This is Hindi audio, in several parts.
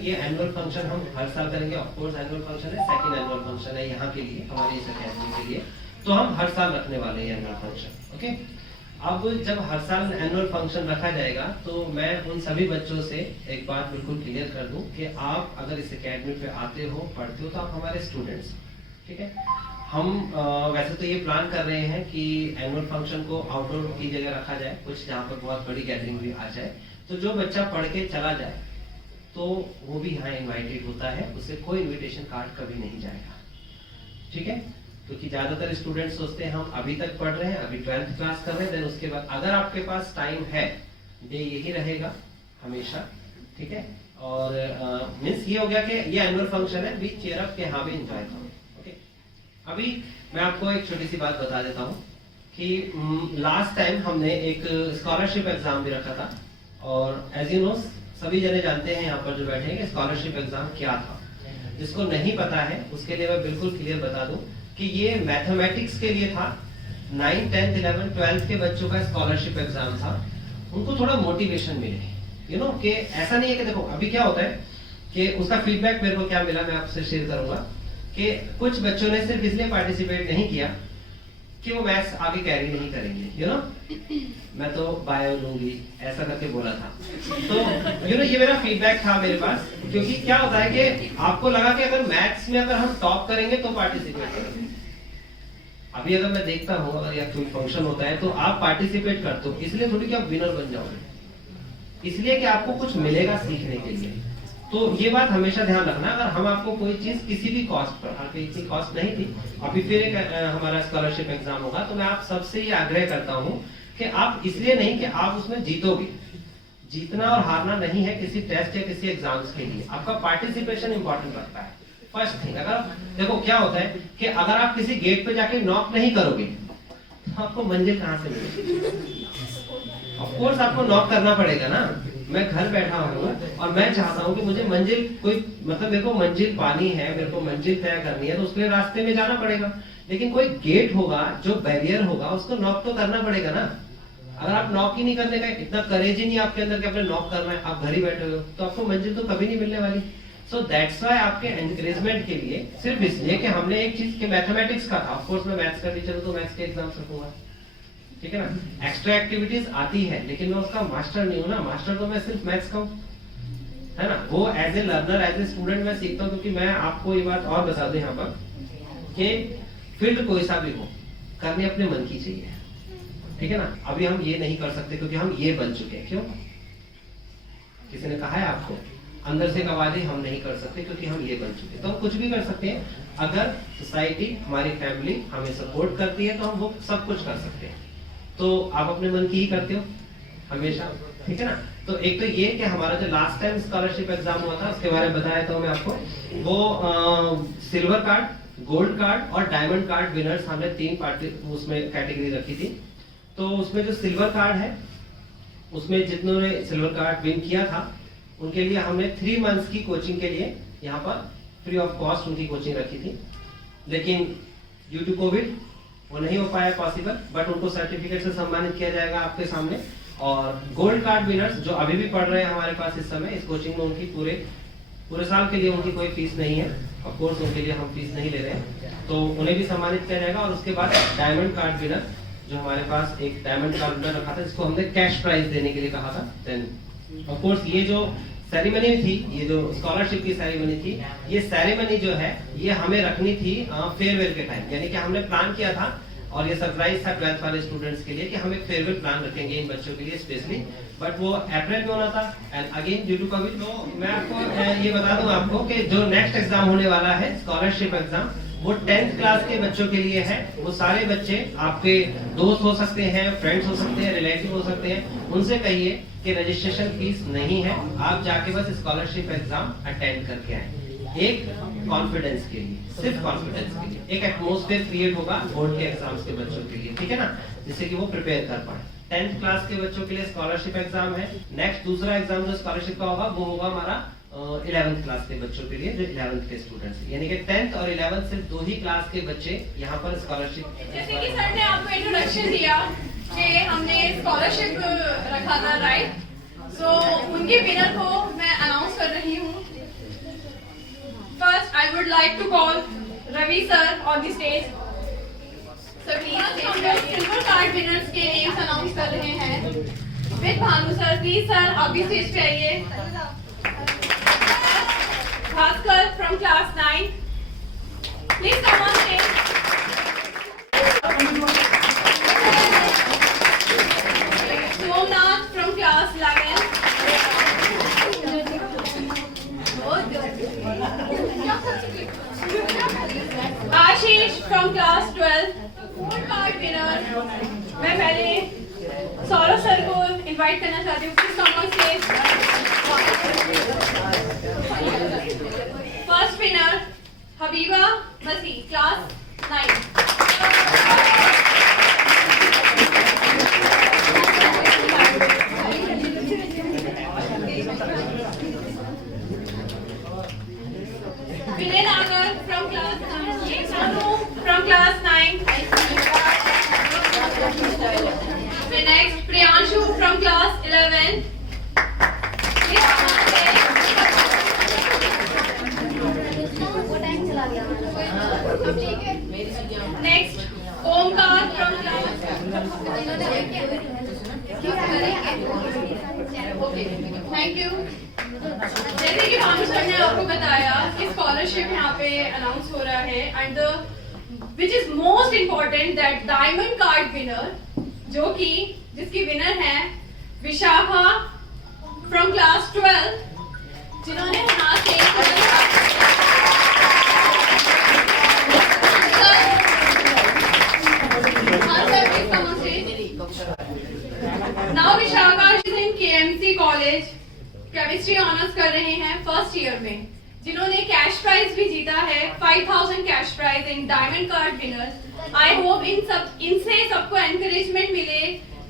ये एनुअल फंक्शन हम हर साल करेंगे। ऑफ कोर्स एनुअल फंक्शन है, सेकंड एनुअल फंक्शन है यहाँ के लिए, हमारे इस अकेडमी के लिए, तो हम हर साल रखने वाले हैं एनुअल फंक्शन। ओके, अब जब हर साल एनुअल फंक्शन रखा जाएगा तो मैं उन सभी बच्चों से एक बात बिल्कुल क्लियर कर दूं कि आप अगर इस अकेडमी पे आते हो, पढ़ते हो, तो आप हमारे स्टूडेंट्स, ठीक है। हम वैसे तो ये प्लान कर रहे हैं कि एनुअल फंक्शन को आउटडोर की जगह रखा जाए, कुछ जहाँ पर बहुत बड़ी गैदरिंग भी आ जाए, तो जो बच्चा पढ़ के चला जाए तो वो भी यहाँ इनवाइटेड होता है, उसे कोई इनविटेशन कार्ड कभी नहीं जाएगा, ठीक है। क्योंकि ज्यादातर स्टूडेंट्स सोचते हैं हम अभी तक पढ़ रहे हैं, अभी 12th क्लास कर रहे हैं, देन उसके बाद अगर आपके पास टाइम है, डे यही रहेगा हमेशा, ठीक है। और मीन्स ये हो गया कि ये एनुअल फंक्शन है, बी चेयर अप के हाँ भी एंजॉय करो। ओके, अभी मैं आपको एक छोटी सी बात बता देता हूँ कि लास्ट टाइम हमने एक स्कॉलरशिप एग्जाम भी रखा था, और एज यू नो सभी जने जानते हैं यहाँ पर जो बैठे हैं स्कॉलरशिप एग्जाम क्या था। जिसको नहीं पता है उसके लिए मैं बिल्कुल क्लियर बता दूं कि ये मैथमेटिक्स के लिए था, 9th 10th 11th 12th के बच्चों का स्कॉलरशिप एग्जाम था। उनको थोड़ा मोटिवेशन मिले, यू नो, कि ऐसा नहीं है कि देखो अभी क्या होता है कि उसका फीडबैक मेरे को क्या मिला मैं आपसे शेयर करूंगा कि कुछ बच्चों ने सिर्फ इसलिए पार्टिसिपेट नहीं किया कि वो मैथ्स आगे कैरी नहीं करेंगे, यू नो, मैं तो बायो लूंगी ऐसा करके बोला था। तो यू नो ये मेरा फीडबैक था मेरे पास, क्योंकि क्या होता है कि आपको लगा कि अगर मैथ्स में अगर हम टॉप करेंगे तो पार्टिसिपेट करेंगे। अभी अगर मैं देखता हूँ अगर या कोई फंक्शन होता है तो आप पार्टिसिपेट करते हो इसलिए थोड़ी कि आप विनर बन जाओगे, इसलिए कि आपको कुछ मिलेगा सीखने के लिए। तो ये बात हमेशा ध्यान रखना, अगर हम आपको कोई चीज किसी भी कॉस्ट पर, हालांकि इतनी कॉस्ट नहीं थी, अभी फिर एक हमारा स्कॉलरशिप एग्जाम होगा, तो मैं आप सबसे ये आग्रह करता हूँ कि आप इसलिए नहीं कि आप उसमें जीतोगे, जीतना और हारना नहीं है किसी टेस्ट या किसी एग्जाम्स के लिए, आपका पार्टिसिपेशन इंपॉर्टेंट लगता है। फर्स्ट थिंग, अगर देखो क्या होता है कि अगर आप किसी गेट पे जाके नॉक नहीं करोगे तो आपको मंजिल कहाँ से मिलेगी? ऑफ कोर्स आपको नॉक करना पड़ेगा ना। मैं घर बैठा हूँ और मैं चाहता हूँ कि मुझे मंजिल कोई मतलब मेरे को मंजिल पानी है, मेरे को मंजिल तय करनी है, तो उसके लिए रास्ते में जाना पड़ेगा। लेकिन कोई गेट होगा जो बैरियर होगा, उसको नॉक तो करना पड़ेगा ना। अगर आप नॉक ही नहीं करने का, इतना करेज ही नहीं आपके अंदर कि आपने नॉक करना है, आप घर ही बैठे हो, तो आपको मंजिल तो कभी नहीं मिलने वाली। सो दैट्स व्हाई आपके एनकरेजमेंट के लिए, सिर्फ इसलिए कि हमने एक चीज के मैथमेटिक्स का था, ऑफ कोर्स मैं मैथ्स का टीचर हूं तो मैथ्स के एग्जाम रखूंगा, ठीक है ना। एक्स्ट्रा एक्टिविटीज आती है लेकिन मैं उसका मास्टर नहीं हूं ना, मास्टर तो मैं सिर्फ मैथ्स का हूं, है ना। वो as a learner as a student मैं सीखता हूं, क्योंकि मैं आपको ये बात और बता दूं यहाँ पर कि फील्ड कोई सा भी हो, करनी अपने मन की चाहिए, ठीक है ना। अभी हम ये नहीं कर सकते क्योंकि हम ये बन चुके हैं। क्यों? किसी ने कहा है आपको? अंदर से कवाली हम नहीं कर सकते क्योंकि हम ये बन चुके हैं। तो हम कुछ भी कर सकते हैं, अगर सोसाइटी, हमारी फैमिली हमें सपोर्ट करती है तो हम वो सब कुछ कर सकते हैं। तो आप अपने मन की ही करते हो हमेशा, ठीक है ना। तो एक तो ये कि हमारा जो लास्ट टाइम स्कॉलरशिप एग्जाम हुआ था उसके बारे में बताया था मैं आपको, वो सिल्वर कार्ड, गोल्ड कार्ड और डायमंड कार्ड विनर्स हमने 3 पार्टी उसमें कैटेगरी रखी थी। तो उसमें जो सिल्वर कार्ड है उसमें जितनों ने सिल्वर कार्ड विन किया था उनके लिए हमने 3 मंथ्स की कोचिंग के लिए यहाँ पर फ्री ऑफ कॉस्ट उनकी कोचिंग रखी थी। लेकिन ड्यू टू कोविड वो नहीं हो पाया पॉसिबल, बट उनको सर्टिफिकेट से सम्मानित किया जाएगा आपके सामने। और गोल्ड कार्ड विनर्स जो अभी भी पढ़ रहे हैं हमारे पास इस समय इस कोचिंग में, उनकी पूरे साल के लिए उनकी कोई फीस नहीं है, ऑफ कोर्स उनके लिए हम फीस नहीं ले रहे हैं, तो उन्हें भी सम्मानित किया जाएगा। और उसके बाद डायमंड कार्ड विनर, जो हमारे पास एक डायमंड कार्ड विनर रखा था जिसको हमने कैश प्राइज देने के लिए कहा था। देन ऑफ कोर्स ये जो सेरेमनी थी, ये जो स्कॉलरशिप की सेरेमनी थी, ये सेरेमनी जो है ये हमें रखनी थी फेयरवेल के टाइम, यानी कि हमने प्लान किया था और ये सरप्राइज था 12th वाले स्टूडेंट्स के लिए कि हम एक फेयरवेल प्लान रखेंगे इन बच्चों के लिए स्पेशली, बट वो अप्रैल में होना था and again due to Covid. तो मैं आपको ये बता दूं आपको कि जो नेक्स्ट एग्जाम होने वाला है स्कॉलरशिप एग्जाम, वो 10th क्लास के बच्चों के लिए है। वो सारे बच्चे आपके दोस्त हो सकते हैं, फ्रेंड्स हो सकते हैं, रिलेटिव हो सकते हैं, उनसे कहिए कि रजिस्ट्रेशन फीस नहीं है, आप जाके बस स्कॉलरशिप एग्जाम अटेंड करके आए, एक कॉन्फिडेंस के लिए, सिर्फ कॉन्फिडेंस के लिए। एक एटमॉस्फेयर क्रिएट होगा बोर्ड के एग्जाम्स के बच्चों के लिए, ठीक है ना, जिससे कि वो प्रिपेयर कर पाए। 10th क्लास के बच्चों के लिए स्कॉलरशिप एग्जाम है। नेक्स्ट दूसरा एग्जाम जो स्कॉलरशिप का होगा वो होगा हमारा 11th क्लास के बच्चों के लिए, जो 11th के स्टूडेंट्स, यानी कि 10th और 11th सिर्फ 2 ही क्लास के बच्चे यहाँ पर स्कॉलरशिप। जैसे कि सर ने आपको इंट्रोडक्शन दिया कि हमने स्कॉलरशिप रखा था, राइट। सो उनके विनर को मैं अनाउंस कर रही हूँ First, I would like to call Ravi sir on the stage. So please, हम लोग silver card winners के names announce कर रहे हैं. With Bhanu sir, please sir, आप भी stage पे आइए. Bhaskar from class 9. Please come on stage. Somnath from class 11. Ashish from class 12. Four card winner. मैं पहले सौरभ सर को इनवाइट करना चाहती हूँ. Please come on stage. First winner, Habiba Masi, class 9. Vinay Nagar from class 9. Sanu from class 9. The next, Priyanshu from class 11. Please come on stage. Next, Omkar from class. Thank you. जैसे कि भानु सर ने आपको बताया कि स्कॉलरशिप यहाँ पे अनाउंस हो रहा है and the which is most important that diamond card winner जो कि जिसकी विनर है विशाखा फ्रॉम क्लास 12 जिन्होंने यहाँ से now Vishakha is in KMC college chemistry honours कर रहे हैं फर्स्ट ईयर में, जिन्होंने कैश प्राइज भी जीता है 5000 cash prize in diamond card winners. I hope इनसे सबको एनकरेजमेंट मिले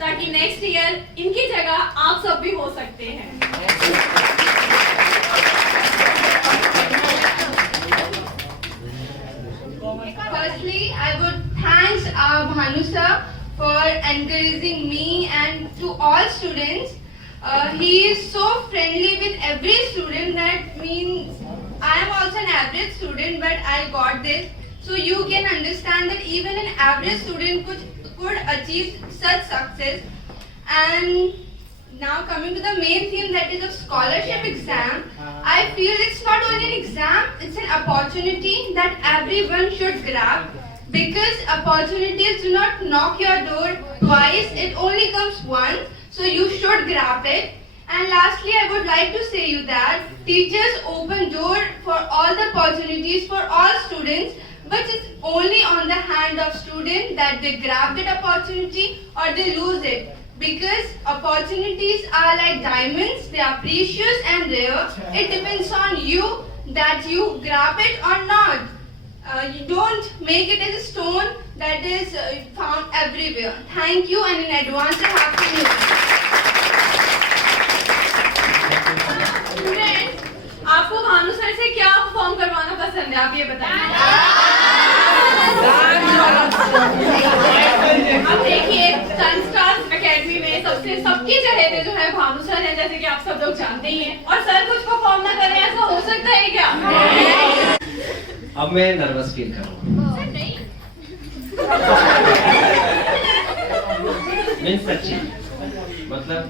ताकि नेक्स्ट ईयर इनकी जगह आप सब भी हो सकते हैं. Firstly, I would thank Bhanu sir for encouraging me and to all students. He is so friendly with every student that means I am also an average student but I got this. So you can understand that even an average student could achieve such success. And now coming to the main theme, that is a scholarship exam, I feel it's not only an exam, it's an opportunity that everyone should grab. Because opportunities do not knock your door twice, it only comes once. So you should grab it. And lastly, I would like to say you that teachers open door for all the opportunities for all students, but it's only on the hand of student that they grab that opportunity or they lose it. Because opportunities are like diamonds, they are precious and rare. It depends on you that you grab it or not. You don't make it as a stone that is found everywhere. Thank you and in advance a happy new year. Students, आपको भानु सर से क्या परफॉर्म करवाना पसंद है, आप ये बताएं. अब देखिए सनस्टार्स एकेडमी में सबकी चहेते जो है भानु सर है, जैसे कि आप सब लोग जानते ही हैं. और सर कुछ परफॉर्म ना करें ऐसा हो सकता है क्या? अब मैं नर्वस फील कर रहा हूँ. मीन्स सच्ची मतलब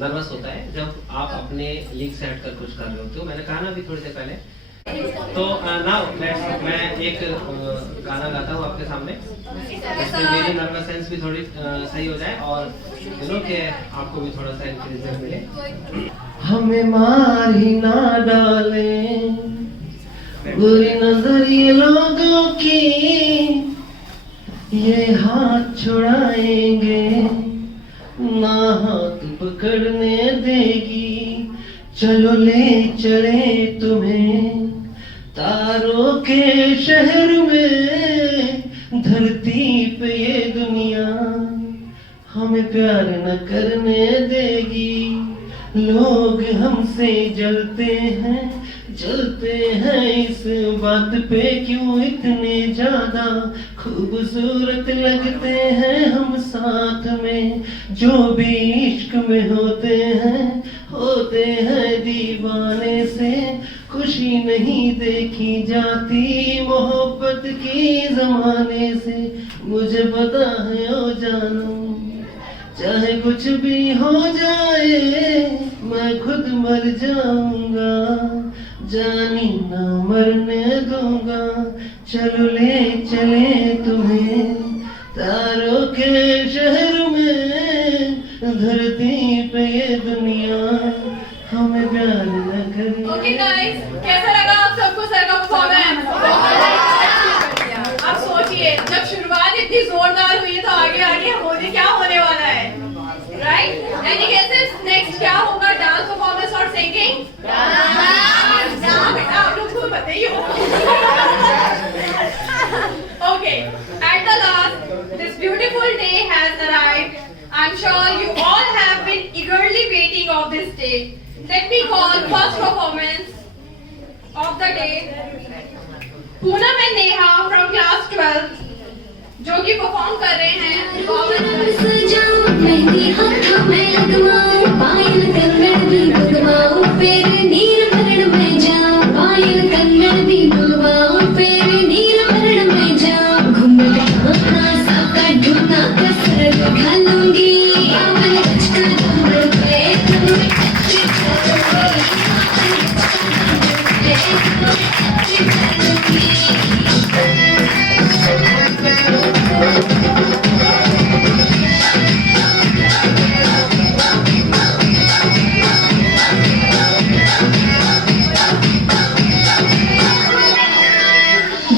नर्वस होता है जब आप अपने लीग से हटकर कुछ कर रहे होते हो. मैंने कहा ना अभी थोड़ी देर पहले. तो नाउ मैं एक गाना गाता हूँ आपके सामने, जिससे मेरी नर्वसनेस भी थोड़ी सही हो जाए और कि आपको भी थोड़ा सा इंकरेजमेंट मिले. हमें मार ही ना डालें बुरी नजर ये लोगों की, ये हाथ छुड़ाएंगे ना हाथ पकड़ने देगी. चलो ले चले तुम्हें तारों के शहर में, धरती पे ये दुनिया हमें प्यार न करने देगी. लोग हमसे जलते हैं इस बात पे, क्यों इतने ज्यादा खूबसूरत लगते हैं हम साथ में. जो भी इश्क में होते हैं दीवाने से, खुशी नहीं देखी की जमाने से मुझे पता है ओ जानू, चाहे कुछ भी हो जाए मैं खुद मर जाऊंगा, जानी ना मरने दूंगा। चलो ले चले तुम्हें तारों के शहर में, धरती पे ये दुनिया हमें प्यार न करे। ओके गाइस, कैसा लगा आप सबको सर का परफॉर्मेंस? आप सोचिए, जब शुरुआत इतनी जोरदार हुई है तो आगे आगे होने क्या होने वाला है, राइट? एनी गेसेस नेक्स्ट क्या होगा? डांस परफॉर्मेंस और सिंगिंग? बेटा आप लोग को पता ही हो। Okay, at the last, this beautiful day has arrived. I'm sure you all have been eagerly waiting of this day. Let me call first performance of the day, Poonam and Neha from class 12, जो कि परफॉर्म कर रहे हैं सजाऊं मेहंदी हाथों में लगवाऊं, पायल कंगन भी लगवाऊं, फिर नीर भरण में जाऊं, पायल कंगन भी लगवाऊं, फिर नीर भरण में जाऊं, घूमट खाना साका ढूंढना कसर दिखा लूंगी, पावन का कमर पे तुम्हें टच करूंगी,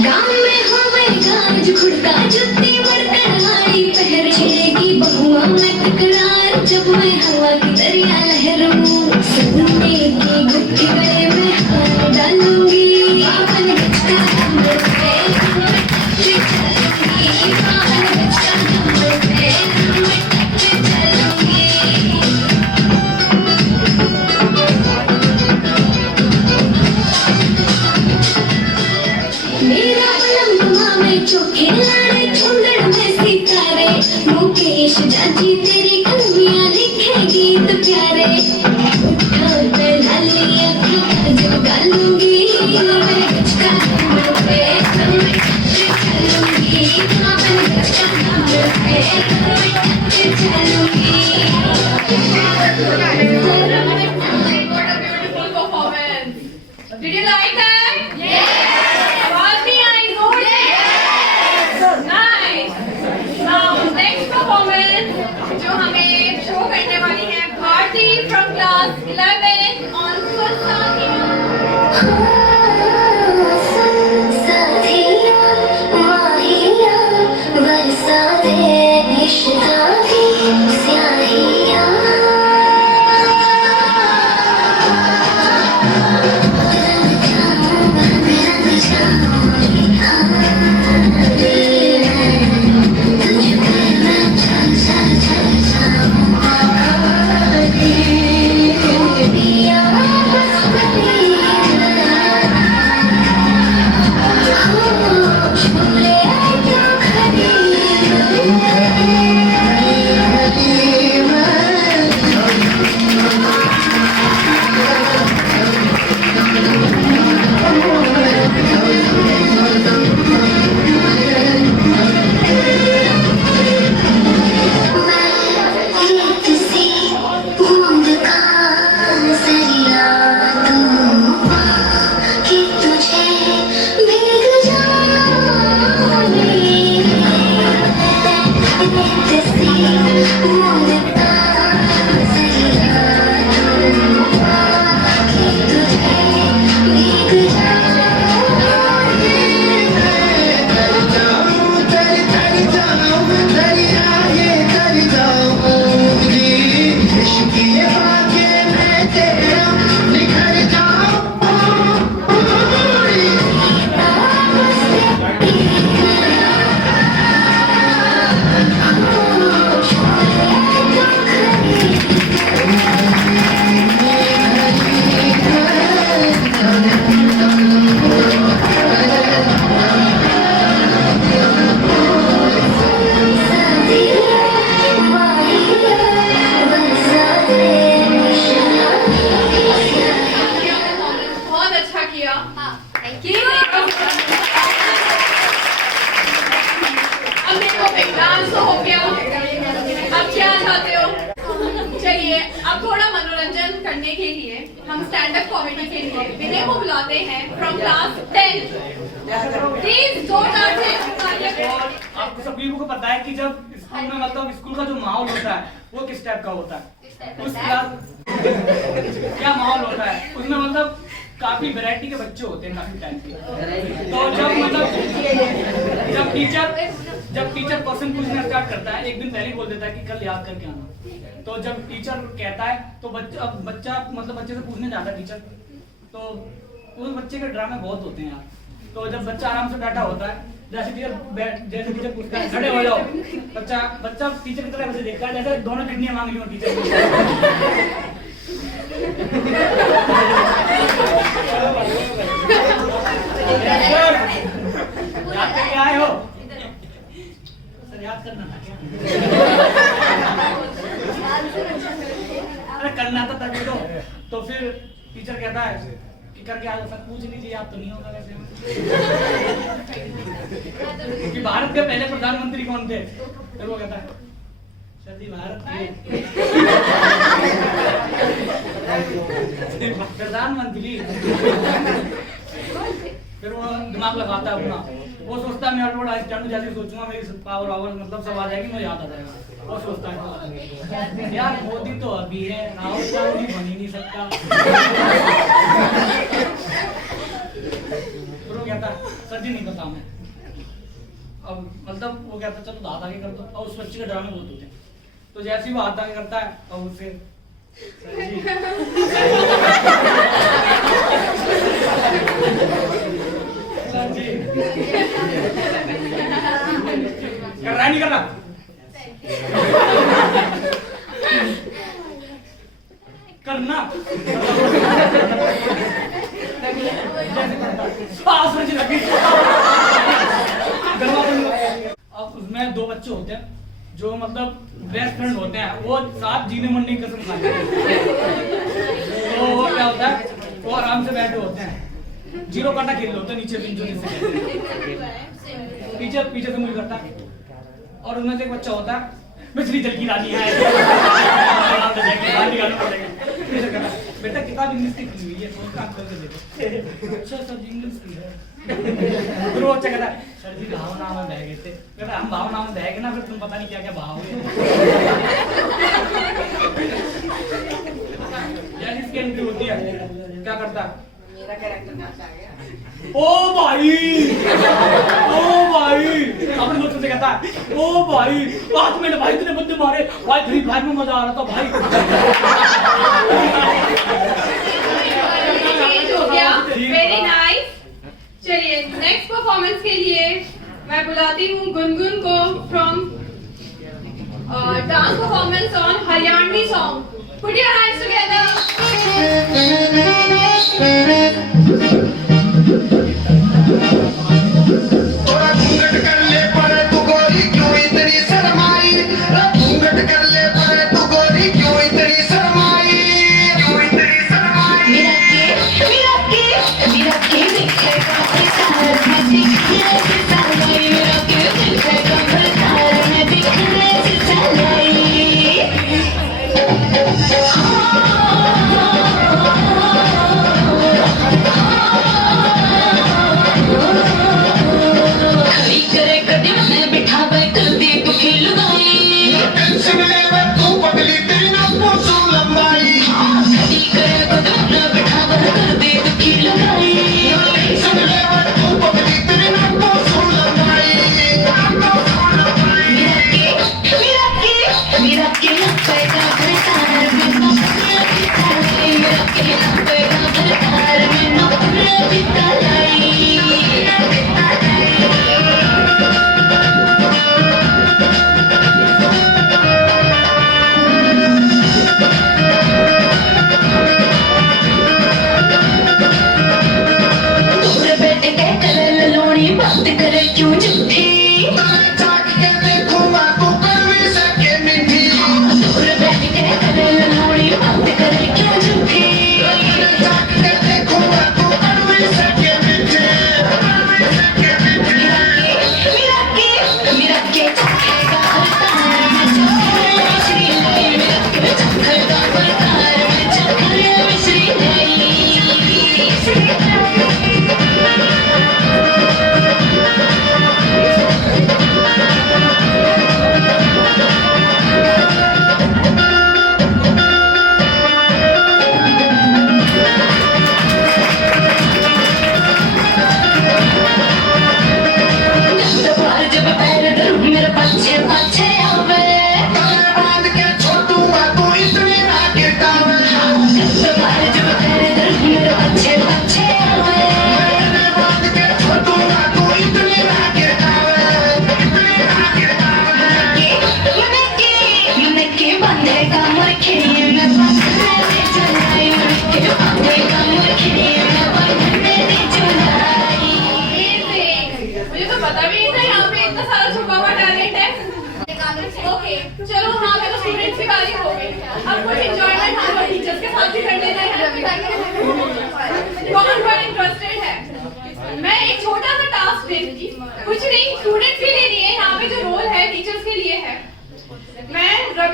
गाँव में होवेगा आज खुड़का जुत्ती मरकर हाड़ी पहरेगी बहुआ में तकरार, जब मैं हवा की दरिया लहरूं, सोने की गुत्थी गले में हार डालूंगी, पावन का कमर पे तुम्हें टच करूंगी, पावन का कमर पे तुम्हें टच करूंगी। मेरा पलंगवा में चोखे लाड़े, झुंझुन में सितारे, मुकेश जाजी तेरी कलमियां लिखे गीत प्यारे, उठा मैं लाली आँखों जो गालूंगी, मैं गचका कमर पे तुम्हें टच करूंगी, मैं गचका कमर पे तुम्हें टच करूंगी। What a beautiful performance. Did you like that? Yes. आवाज नहीं आई? Good? Yes. Nice. Now next performance जो हमें शो करने वाली है Bharti from class 11 on Sathia. साथिया माहिया बरसा दे इश्क़ की स्याहिया, स्टैंड अप कॉमेडी के लिए विनय को बुलाते हैं फ्रॉम क्लास 10। प्लीज जोरदार से। आप सभी को पता है कि जब स्कूल में मतलब स्कूल का जो माहौल होता है वो किस टाइप का होता है, उस क्लास क्या माहौल होता है उसमें मतलब काफी वैरायटी के बच्चे होते हैं, काफी टाइप के। तो जब मतलब जब टीचर क्वेश्चन पूछना स्टार्ट करता है, एक दिन पहले ही बोल देता है कि कल याद करके आना। तो जब टीचर कहता है तो बच्चा मतलब बच्चे से पूछने जाता है टीचर, तो उस बच्चे के ड्रामे बहुत होते हैं यार। तो जब बच्चा आराम से बैठा होता है, जैसे टीचर पूछता है खड़े हो जाओ, बच्चा टीचर की तरफ से देखता है जैसे दोनों किडनियां मांग ली हो टीचर याद करके आए हो सर, याद करना था क्या? अरे करना था तभी तो फिर टीचर कहता है कि करके आए सर, पूछ लीजिए, याद तो नहीं होगा वैसे कि भारत के पहले प्रधानमंत्री कौन थे? फिर वो कहता है सर जी भारत के प्रधानमंत्री। फिर वो दिमाग लगाता है अपना, वो सोचता है मैं अल्बर्ट आइंस्टाइन जैसे सोचूंगा मेरी पावर आवर मतलब सब आ जाएगी, मुझे याद आ जाएगा। वो सोचता है यार मोदी तो अभी है, राहुल गांधी बन ही नहीं सकता। फिर वो कहता सर जी नहीं पता मैं। अब मतलब वो कहता चलो हाथ आगे कर दो, और उस बच्चे के ड्रामे बहुत होते हैं। तो जैसे ही वो हाथ आगे करता है और उससे सर जी कर रहा है नहीं कर रहा? करना अब उसमें दो बच्चे होते हैं जो मतलब बेस्ट फ्रेंड होते हैं, वो साथ जीने मरने की कसम खाते हैं। तो वो क्या होता है, वो आराम से बैठे होते हैं, जीरो काटा खेल रहे होते हैं नीचे पीछे से मुझे करता है, और उनमें से एक बच्चा होता है मछली जल की रानी है। बेटा किताब इंग्लिश की खुली हुई है, उसका आंसर दे दो। अच्छा सर जी इंग्लिश की है। फिर वो अच्छा कहता है सर जी भावना में बह गए थे। कहता हम भावना में बह गए ना, फिर तुम पता नहीं क्या क्या बहाओगे। यार इसकी एंट्री होती है, क्या करता है मेरा कैरेक्टर ओ भाई अपने दोस्तों से कहता है ओ भाई आज मैंने भाई इतने बंदे मारे भाई, फ्री फायर में मजा आ रहा था भाई। Very nice. चलिए नेक्स्ट परफॉर्मेंस के लिए मैं बुलाती हूँ गुनगुन को from dance performance on Haryanvi song. Put your hands together. थोड़ा घूंघट कर ले पर तू गोरी क्यों इतनी शर्माई, घूंघट कर ले पर तू गोरी क्यों इतनी शर्माई, क्यों इतनी शर्माई। मेरा के दिखेगा प्रकार में दिखने से सलाई, मेरा के दिखेगा प्रकार में दिखने से सलाई। खड़ी करे कदम में बिठावे कर दे तो खेल लगाई, टेंशन ले वे तू पगली तेरी ना पूछूं लंबाई, खड़ी करे कदम में बिठावे कर दे तो खेल लगाई। टेंशन ले वे तू पगली तेरी ना पूछूं लंबाई। मेरा के पैदा भरतार में नौकरी बिताई, मेरा के पैदा भरतार में नौकरी बिताई। दूर बैठ के करे ललोड़ी बात करे क्यों झूठी, झाँक के देखूं मैं तू कड़वी से के मीठी, दूर बैठ के करे ललोड़ी बात करे क्यों झूठी। झाँक के देखूं मैं तू कड़वी से के मीठी।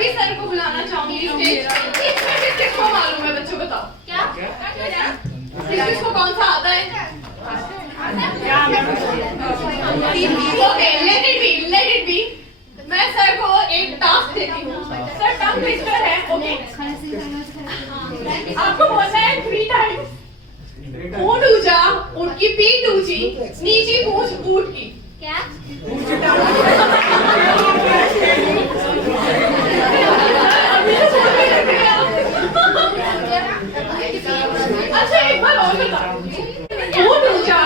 अभी सर को बुलाना चाहूंगी स्टेज पे। इसमें किसको मालूम है बच्चों, बताओ किसको कौन सा आता है? Okay, let it be. मैं सर को एक टास्क देती हूँ। सर टंग ट्विस्टर है, ओके? आपको बोलना है 3 टाइम्स। ऊंट ऊंचा, ऊंट की पीठ ऊंची, नीची पूंछ ऊंट की। क्या? अच्छा एक बार और बताओ। ऊंट ऊंचा,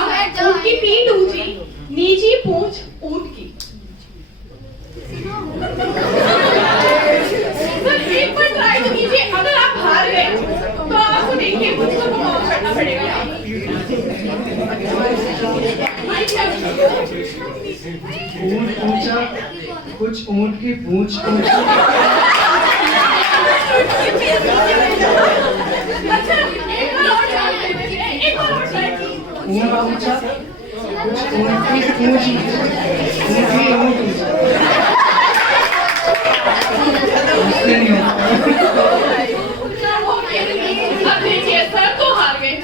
ऊंट की पीठ ऊंची, नीची पूंछ ऊंट की। सर एक बार ट्राई तो कीजिए। अगर आप हार गए तो आपको देखिए कुछ तो परफॉर्म करना पड़ेगा। ऊंट ऊंचा, कुछ ऊंट की पूंछ ऊंची। अच्छा एक बार और ट्राई कीजिए, एक बार और ट्राई कीजिए। ऊंट ऊंचा, कुछ ऊंट की पूंछ ऊंची। ऊंट ऊंचा। उससे नहीं होता। अब देखिए सर तो हार गए।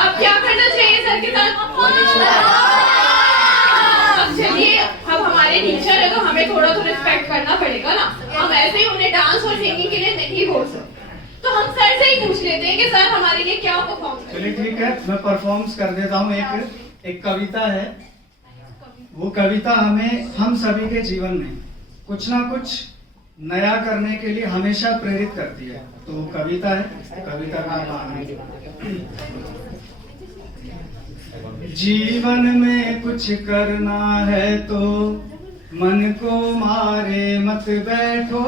अब क्या करना चाहिए सर के साथ? अब चलिए, अब हमारे टीचर है तो हमें थोड़ा तो रिस्पेक्ट करना पड़ेगा ना। हम ऐसे ही उन्हें डांस और सिंगिंग के लिए नहीं बोल सकते। तो हम सर से ही पूछ लेते हैं कि सर हमारे लिए क्या परफॉर्म करें। चलिए ठीक है, मैं परफॉर्म्स कर देता हूँ। एक कविता है। वो कविता हमें, हम सभी के जीवन में कुछ ना कुछ नया करने के लिए हमेशा प्रेरित करती है। तो वो कविता है, कविता का नाम है जीवन में कुछ करना है तो मन को मारे मत बैठो।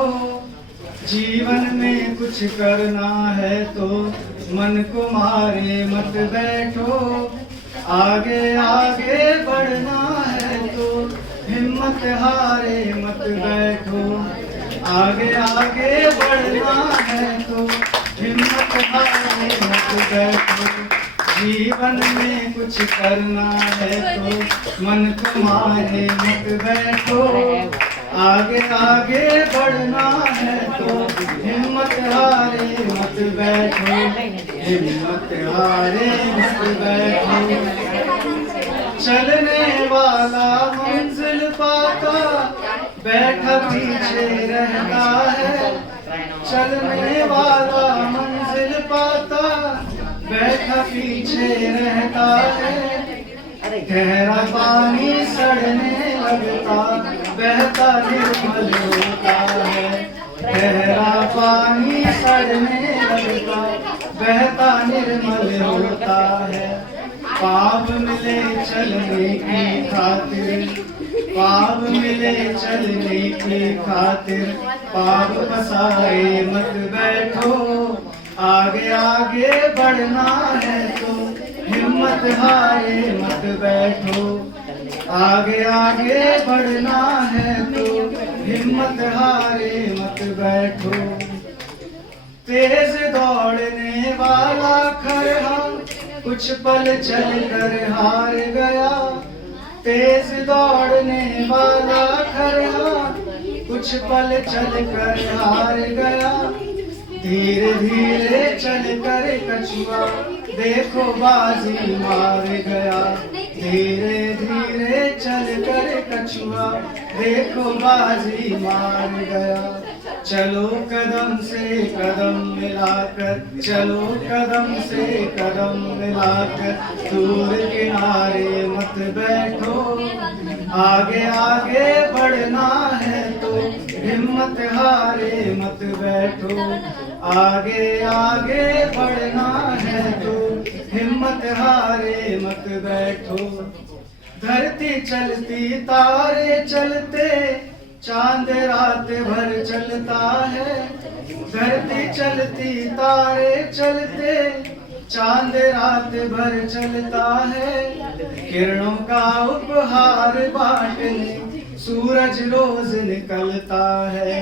जीवन में कुछ करना है तो मन को मारे मत बैठो। आगे आगे बढ़ना है तो हिम्मत हारे मत बैठो। आगे आगे बढ़ना है तो हिम्मत हारे मत बैठो। जीवन में कुछ करना है तो मन को मारे मत बैठो। आगे आगे बढ़ना है तो हिम्मत हारे मत बैठो। हिम्मत हारे मत बैठो। चलने वाला मंजिल पाता बैठा पीछे रहता है। चलने वाला मंजिल पाता बैठा पीछे रहता है। गहरा पानी सड़ने लगता बहता निर्मल होता है। गहरा पानी सड़ने लगता बहता निर्मल होता है। पाप मिले चलने की खातिर, पाप मिले चलने की खातिर पाप पसारे मत बैठो। आगे आगे बढ़ना है तो हिम्मत हारे मत बैठो। आगे आगे बढ़ना है तो हिम्मत हारे मत बैठो। तेज दौड़ने वाला खरहा कुछ पल चल कर हार गया। तेज दौड़ने वाला खरहा कुछ पल चल कर हार गया। धीरे धीरे चल कर कछुआ देखो बाजी मार गया। धीरे धीरे चल कर कछुआ देखो बाजी मार गया। चलो कदम से कदम मिलाकर, चलो कदम से कदम मिलाकर दूर किनारे मत बैठो। आगे आगे बढ़ना है तो हिम्मत हारे मत बैठो। आगे आगे बढ़ना है तो हिम्मत हारे मत बैठो। धरती चलती तारे चलते चांद रात भर चलता है। धरती चलती तारे चलते चांद रात भर चलता है। किरणों का उपहार बांटने सूरज रोज निकलता है।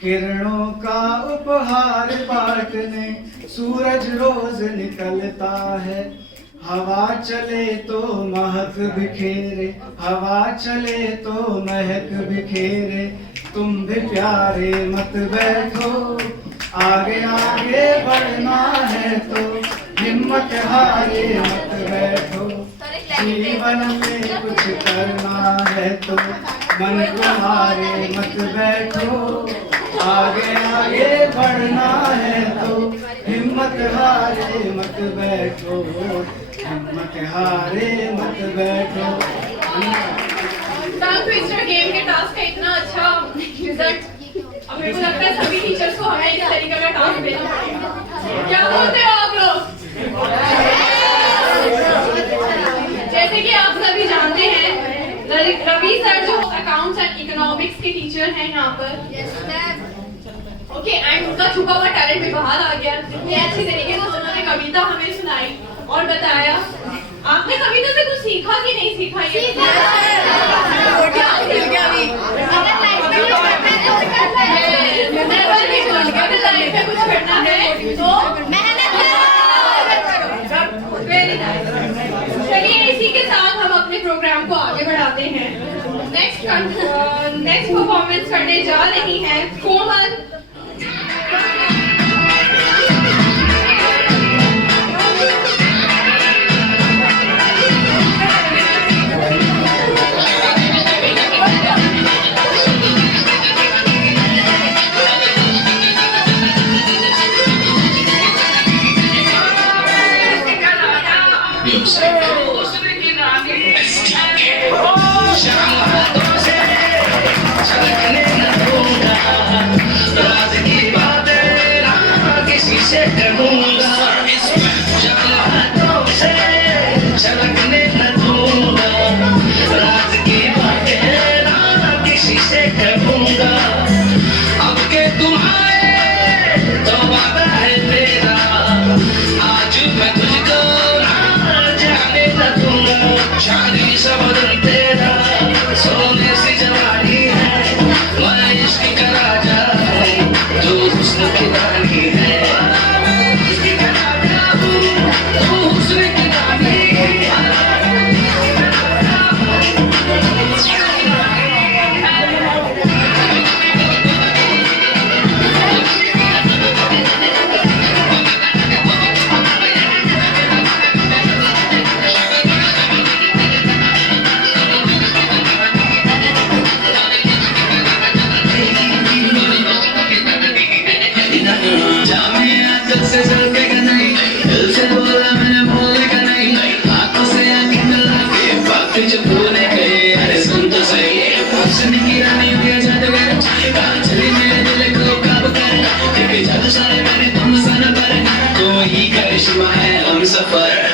किरणों का उपहार बांटने सूरज रोज निकलता है। हवा चले तो महक बिखेरे, हवा चले तो महक बिखेरे। तुम भी प्यारे मत बैठो, आगे आगे बढ़ना है तो हिम्मत हारे मत बैठो, जीवन में कुछ करना है तो मन को हारे मत बैठो, आगे आगे बढ़ना है तो हिम्मत हारे मत बैठो, हिम्मत हारे मट बैठो। टंग ट्विस्टर गेम के टास्क का इतना अच्छा रिजल्ट, अब मेरे को लगता है सभी टीचर्स को हमें इस तरीके का टास्क देना पड़ेगा। क्या बोलते हो आप लोग? जैसे कि आप सभी जानते हैं, रवि सर जो अकाउंट्स एंड इकोनॉमिक्स के टीचर हैं यहाँ पर, ओके, एंड उनका छुपा हुआ टैलेंट भी बाहर आ गया। ये अच्छी तरीके से उन्होंने कविता हमें सुनाई और बताया। आपने कविता से कुछ सीखा कि नहीं सीखा? ये क्या सीख गया अभी? लाइफ में कुछ करना है तो मेहनत करो। Very nice. चलिए इसी के साथ हम अपने प्रोग्राम को आगे बढ़ाते हैं। नेक्स्ट परफॉर्मेंस करने जा रही हैं कोमल।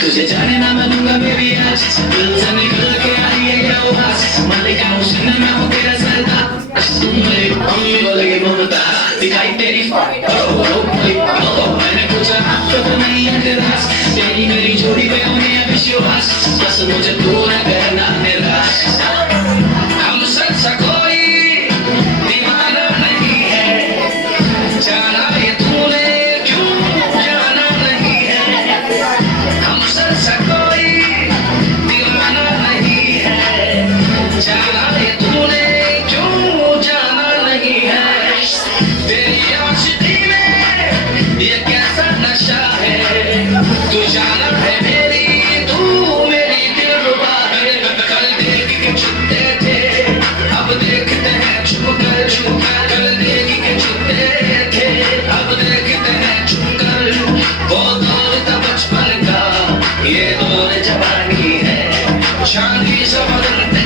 तुझे जाने ना मनूंगा बेबी आज, दिल से निकल के आई है ये आवाज, मलिका हुस्न में हूँ तेरा सरदार, तुम मेरी मम्मी बोलेगी ममता, दिखाई तेरी फोटो, मैंने पूछा आपको तो नहीं है तेरा, तेरी मेरी जोड़ी पे होने है विश्वास, बस मुझे तू न करना निराश। हम सच्चा कोई दीवाना नहीं है, जाना ये तूने क्यों जाना नहीं है, हम सच्चा कोई दीवाना नहीं है, जाना ये तूने क्यों जाना नहीं है, तेरी आशिकी में ये कैसा नशा है, तू जाना है मेरी, तू मेरी दिलरुबा है, कल देख के छुपते थे, अब देखते हैं छुप कर, कल देख के छुपते थे, अब देखते हैं छुप कर, वो दौर था बचपन का, ये दौर जवानी है, शादी से बदलते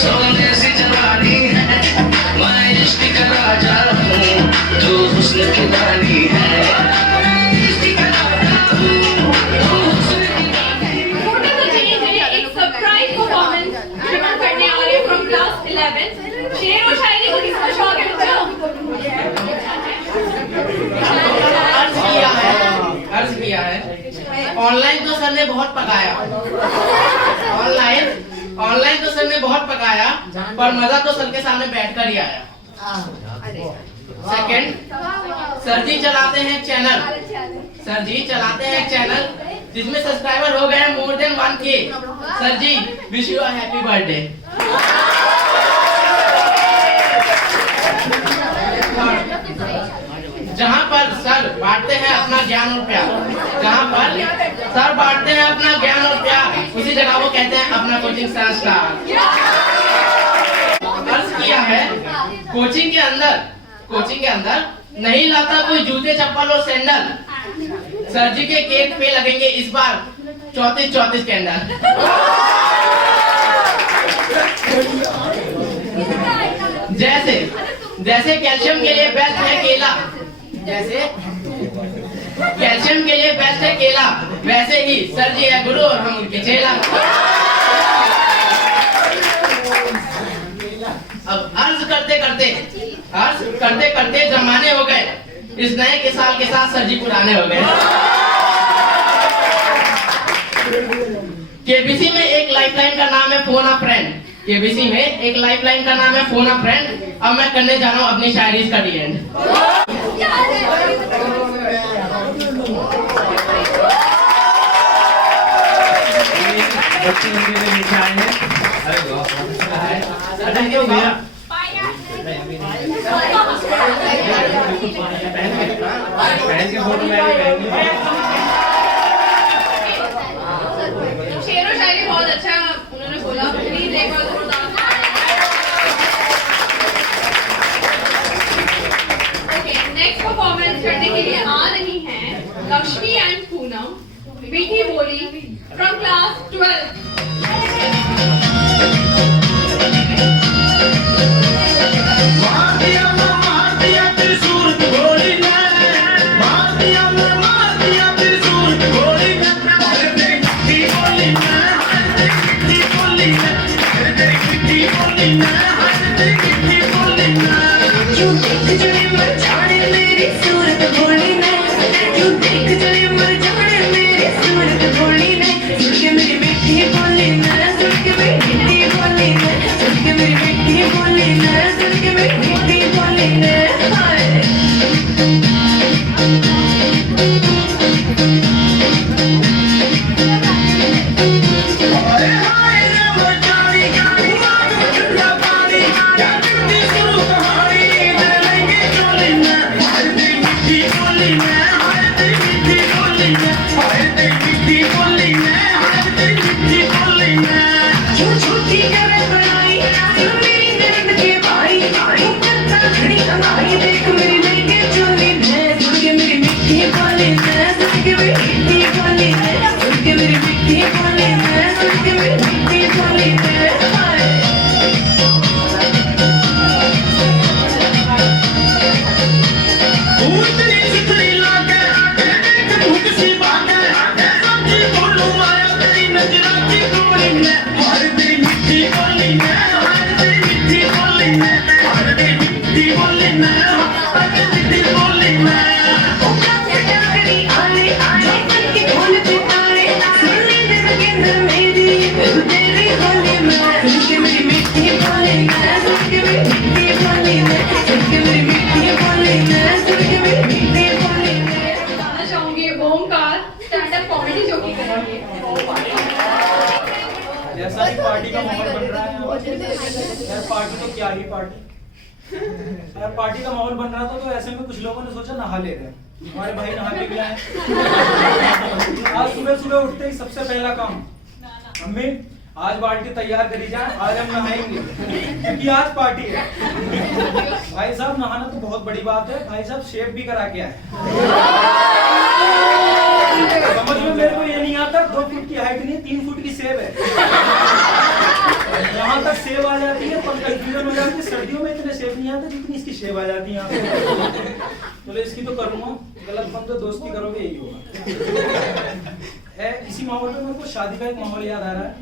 सोने सी जवानी है, मैं इश्क का राजा हूँ, तू हुस्न की रानी है। शेर और शायरी को किसका शौक है बच्चों? अर्ज किया है। ऑनलाइन तो सर ने बहुत पकाया, ऑनलाइन तो सर ने बहुत पकाया, पर मजा तो सर के सामने बैठकर ही आया। सेकंड, सर जी चलाते हैं चैनल जिसमें सब्सक्राइबर हो गए more than 1K। Sir ji wish you happy birthday. पर सर बांटते हैं अपना ज्ञान और प्यार, जहाँ पर सर बांटते हैं अपना ज्ञान और प्यार, उसी जगह वो कहते हैं अपना कोचिंग संस्कार। अर्ज किया है कोचिंग के अंदर नहीं लाता कोई जूते चप्पल और सैंडल, सर जी के केक पे लगेंगे इस बार 34 कैंडल। जैसे कैल्शियम के लिए बेस्ट है केला, जैसे कैल्शियम के लिए बेस्ट है केला, वैसे ही सर जी है गुरु और हम उनके चेला। अब अर्ज करते करते जमाने हो गए, इस नए के साल के साथ सर जी पुराने हो गए। केबीसी में एक लाइफलाइन का नाम है फोन अ फ्रेंड, केबीसी में एक लाइफलाइन का नाम है फोन अ फ्रेंड। अब मैं करने जा रहा हूँ अपनी शायरी का डी एंड। बच्चे उनके लिए नीचे आए हैं। अरे वाह, थैंक यू भैया। पहन के फोटो में शेर और शायरी बहुत अच्छा उन्होंने बोला, प्लीज एक बार जोरदार। ओके, नेक्स्ट परफॉर्मेंस करने के लिए आ रही हैं लक्ष्मी एंड पूनम, मीठी बोली फ्रॉम क्लास 12। जैसा भी पार्टी का माहौल बन रहा है यार, पार्टी तो क्या ही पार्टी यार, पार्टी का माहौल बन रहा था तो ऐसे में कुछ लोगों ने सोचा नहा ले रहे, हमारे भाई नहा के भी आए। आज सुबह उठते ही सबसे पहला काम, मम्मी आज बाल्टी तैयार करी जाए, आज हम नहाएंगे क्योंकि आज पार्टी है। भाई साहब नहाना तो बहुत बड़ी बात है, भाई साहब शेव भी करा के आए। समझ में मेरे को ये नहीं आता, 2 फुट की हाइट नहीं, 3 फुट की सेब है। यहाँ तक सेब आ जाती है, पर कंफ्यूजन हो जाती है। सर्दियों में इतने सेब नहीं आते जितनी इसकी सेब आ जाती है। चलो इसकी तो करूँगा, गलत बंद तो दोस्ती करोगे यही होगा। इसी माहौल में मेरे को शादी का एक माहौल याद आ रहा है।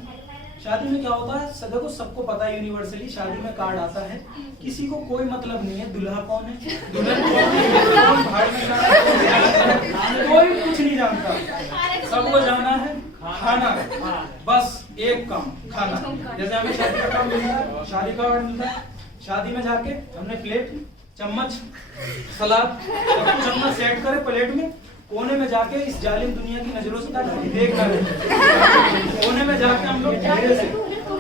शादी में क्या होता है, देखो सबको पता है यूनिवर्सली, शादी में कार्ड आता है, किसी को कोई मतलब नहीं है दूल्हा कौन है, दुल्हन कौन है, कौन भाई में जाना है, कोई कुछ नहीं जानता। सबको जाना है खाना, बस एक काम खाना। जैसे हमें शादी का काम मिलता है, शादी का कार्ड मिलता है, शादी में जाके हमने प्लेट, चम्मच, सलाद सब कुछ अपना सेट करे प्लेट में, कोने में जाके इस जालिम दुनिया की नजरों से देखना है। कोने में जाके हम लोग धीरे से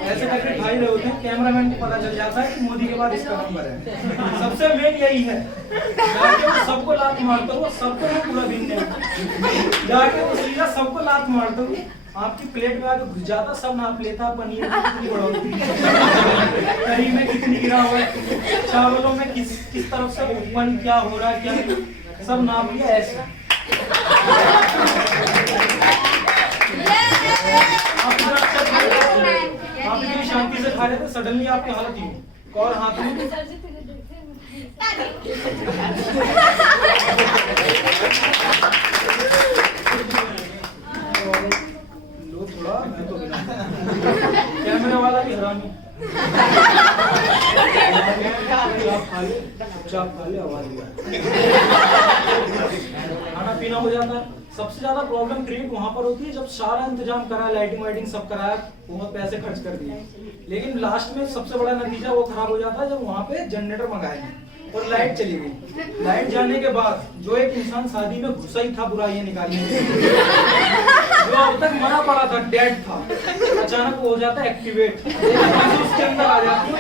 ऐसे करके खा ही रहे होते हैं, कैमरामैन को पता चल जाता है कि मोदी के बाद इसका नंबर है। सबसे मेन यही है, जाके वो सबको लात मारता हुआ, सबको मैं पूरा दिन जाके वो सीधा सबको लात मारता हुआ आपकी प्लेट में आके घुस जाता, सब नाप लेता, पनीर कितनी बढ़ोतरी, करी में कितनी गिरा हुआ है, चावलों में किस तरफ से ओपन क्या हो रहा है, क्या सब नाप लिया ऐसे। आप इतनी शांति से खा रहे थे, सडनली आपकी हालत ही हुई और हाथ में लो थोड़ा, मैं तो कैमरे वाला भी हरामी। चुपचाप खा ले, आवाज खाना पीना हो जाता है। सबसे ज्यादा प्रॉब्लम क्रिएट वहां पर होती है जब सारा इंतजाम करा, लाइटिंग वाइटिंग सब कराया, बहुत पैसे खर्च कर दिए, लेकिन लास्ट में सबसे बड़ा नतीजा वो खराब हो जाता है जब वहां पे जनरेटर मंगाए और लाइट चली गई। लाइट जाने के बाद जो एक इंसान शादी में घुसा ही था बुराइयां निकालने, जो अब तक मरा पड़ा था, डेड था, अचानक वो हो जाता है एक्टिवेट, उसके अंदर आ जाती है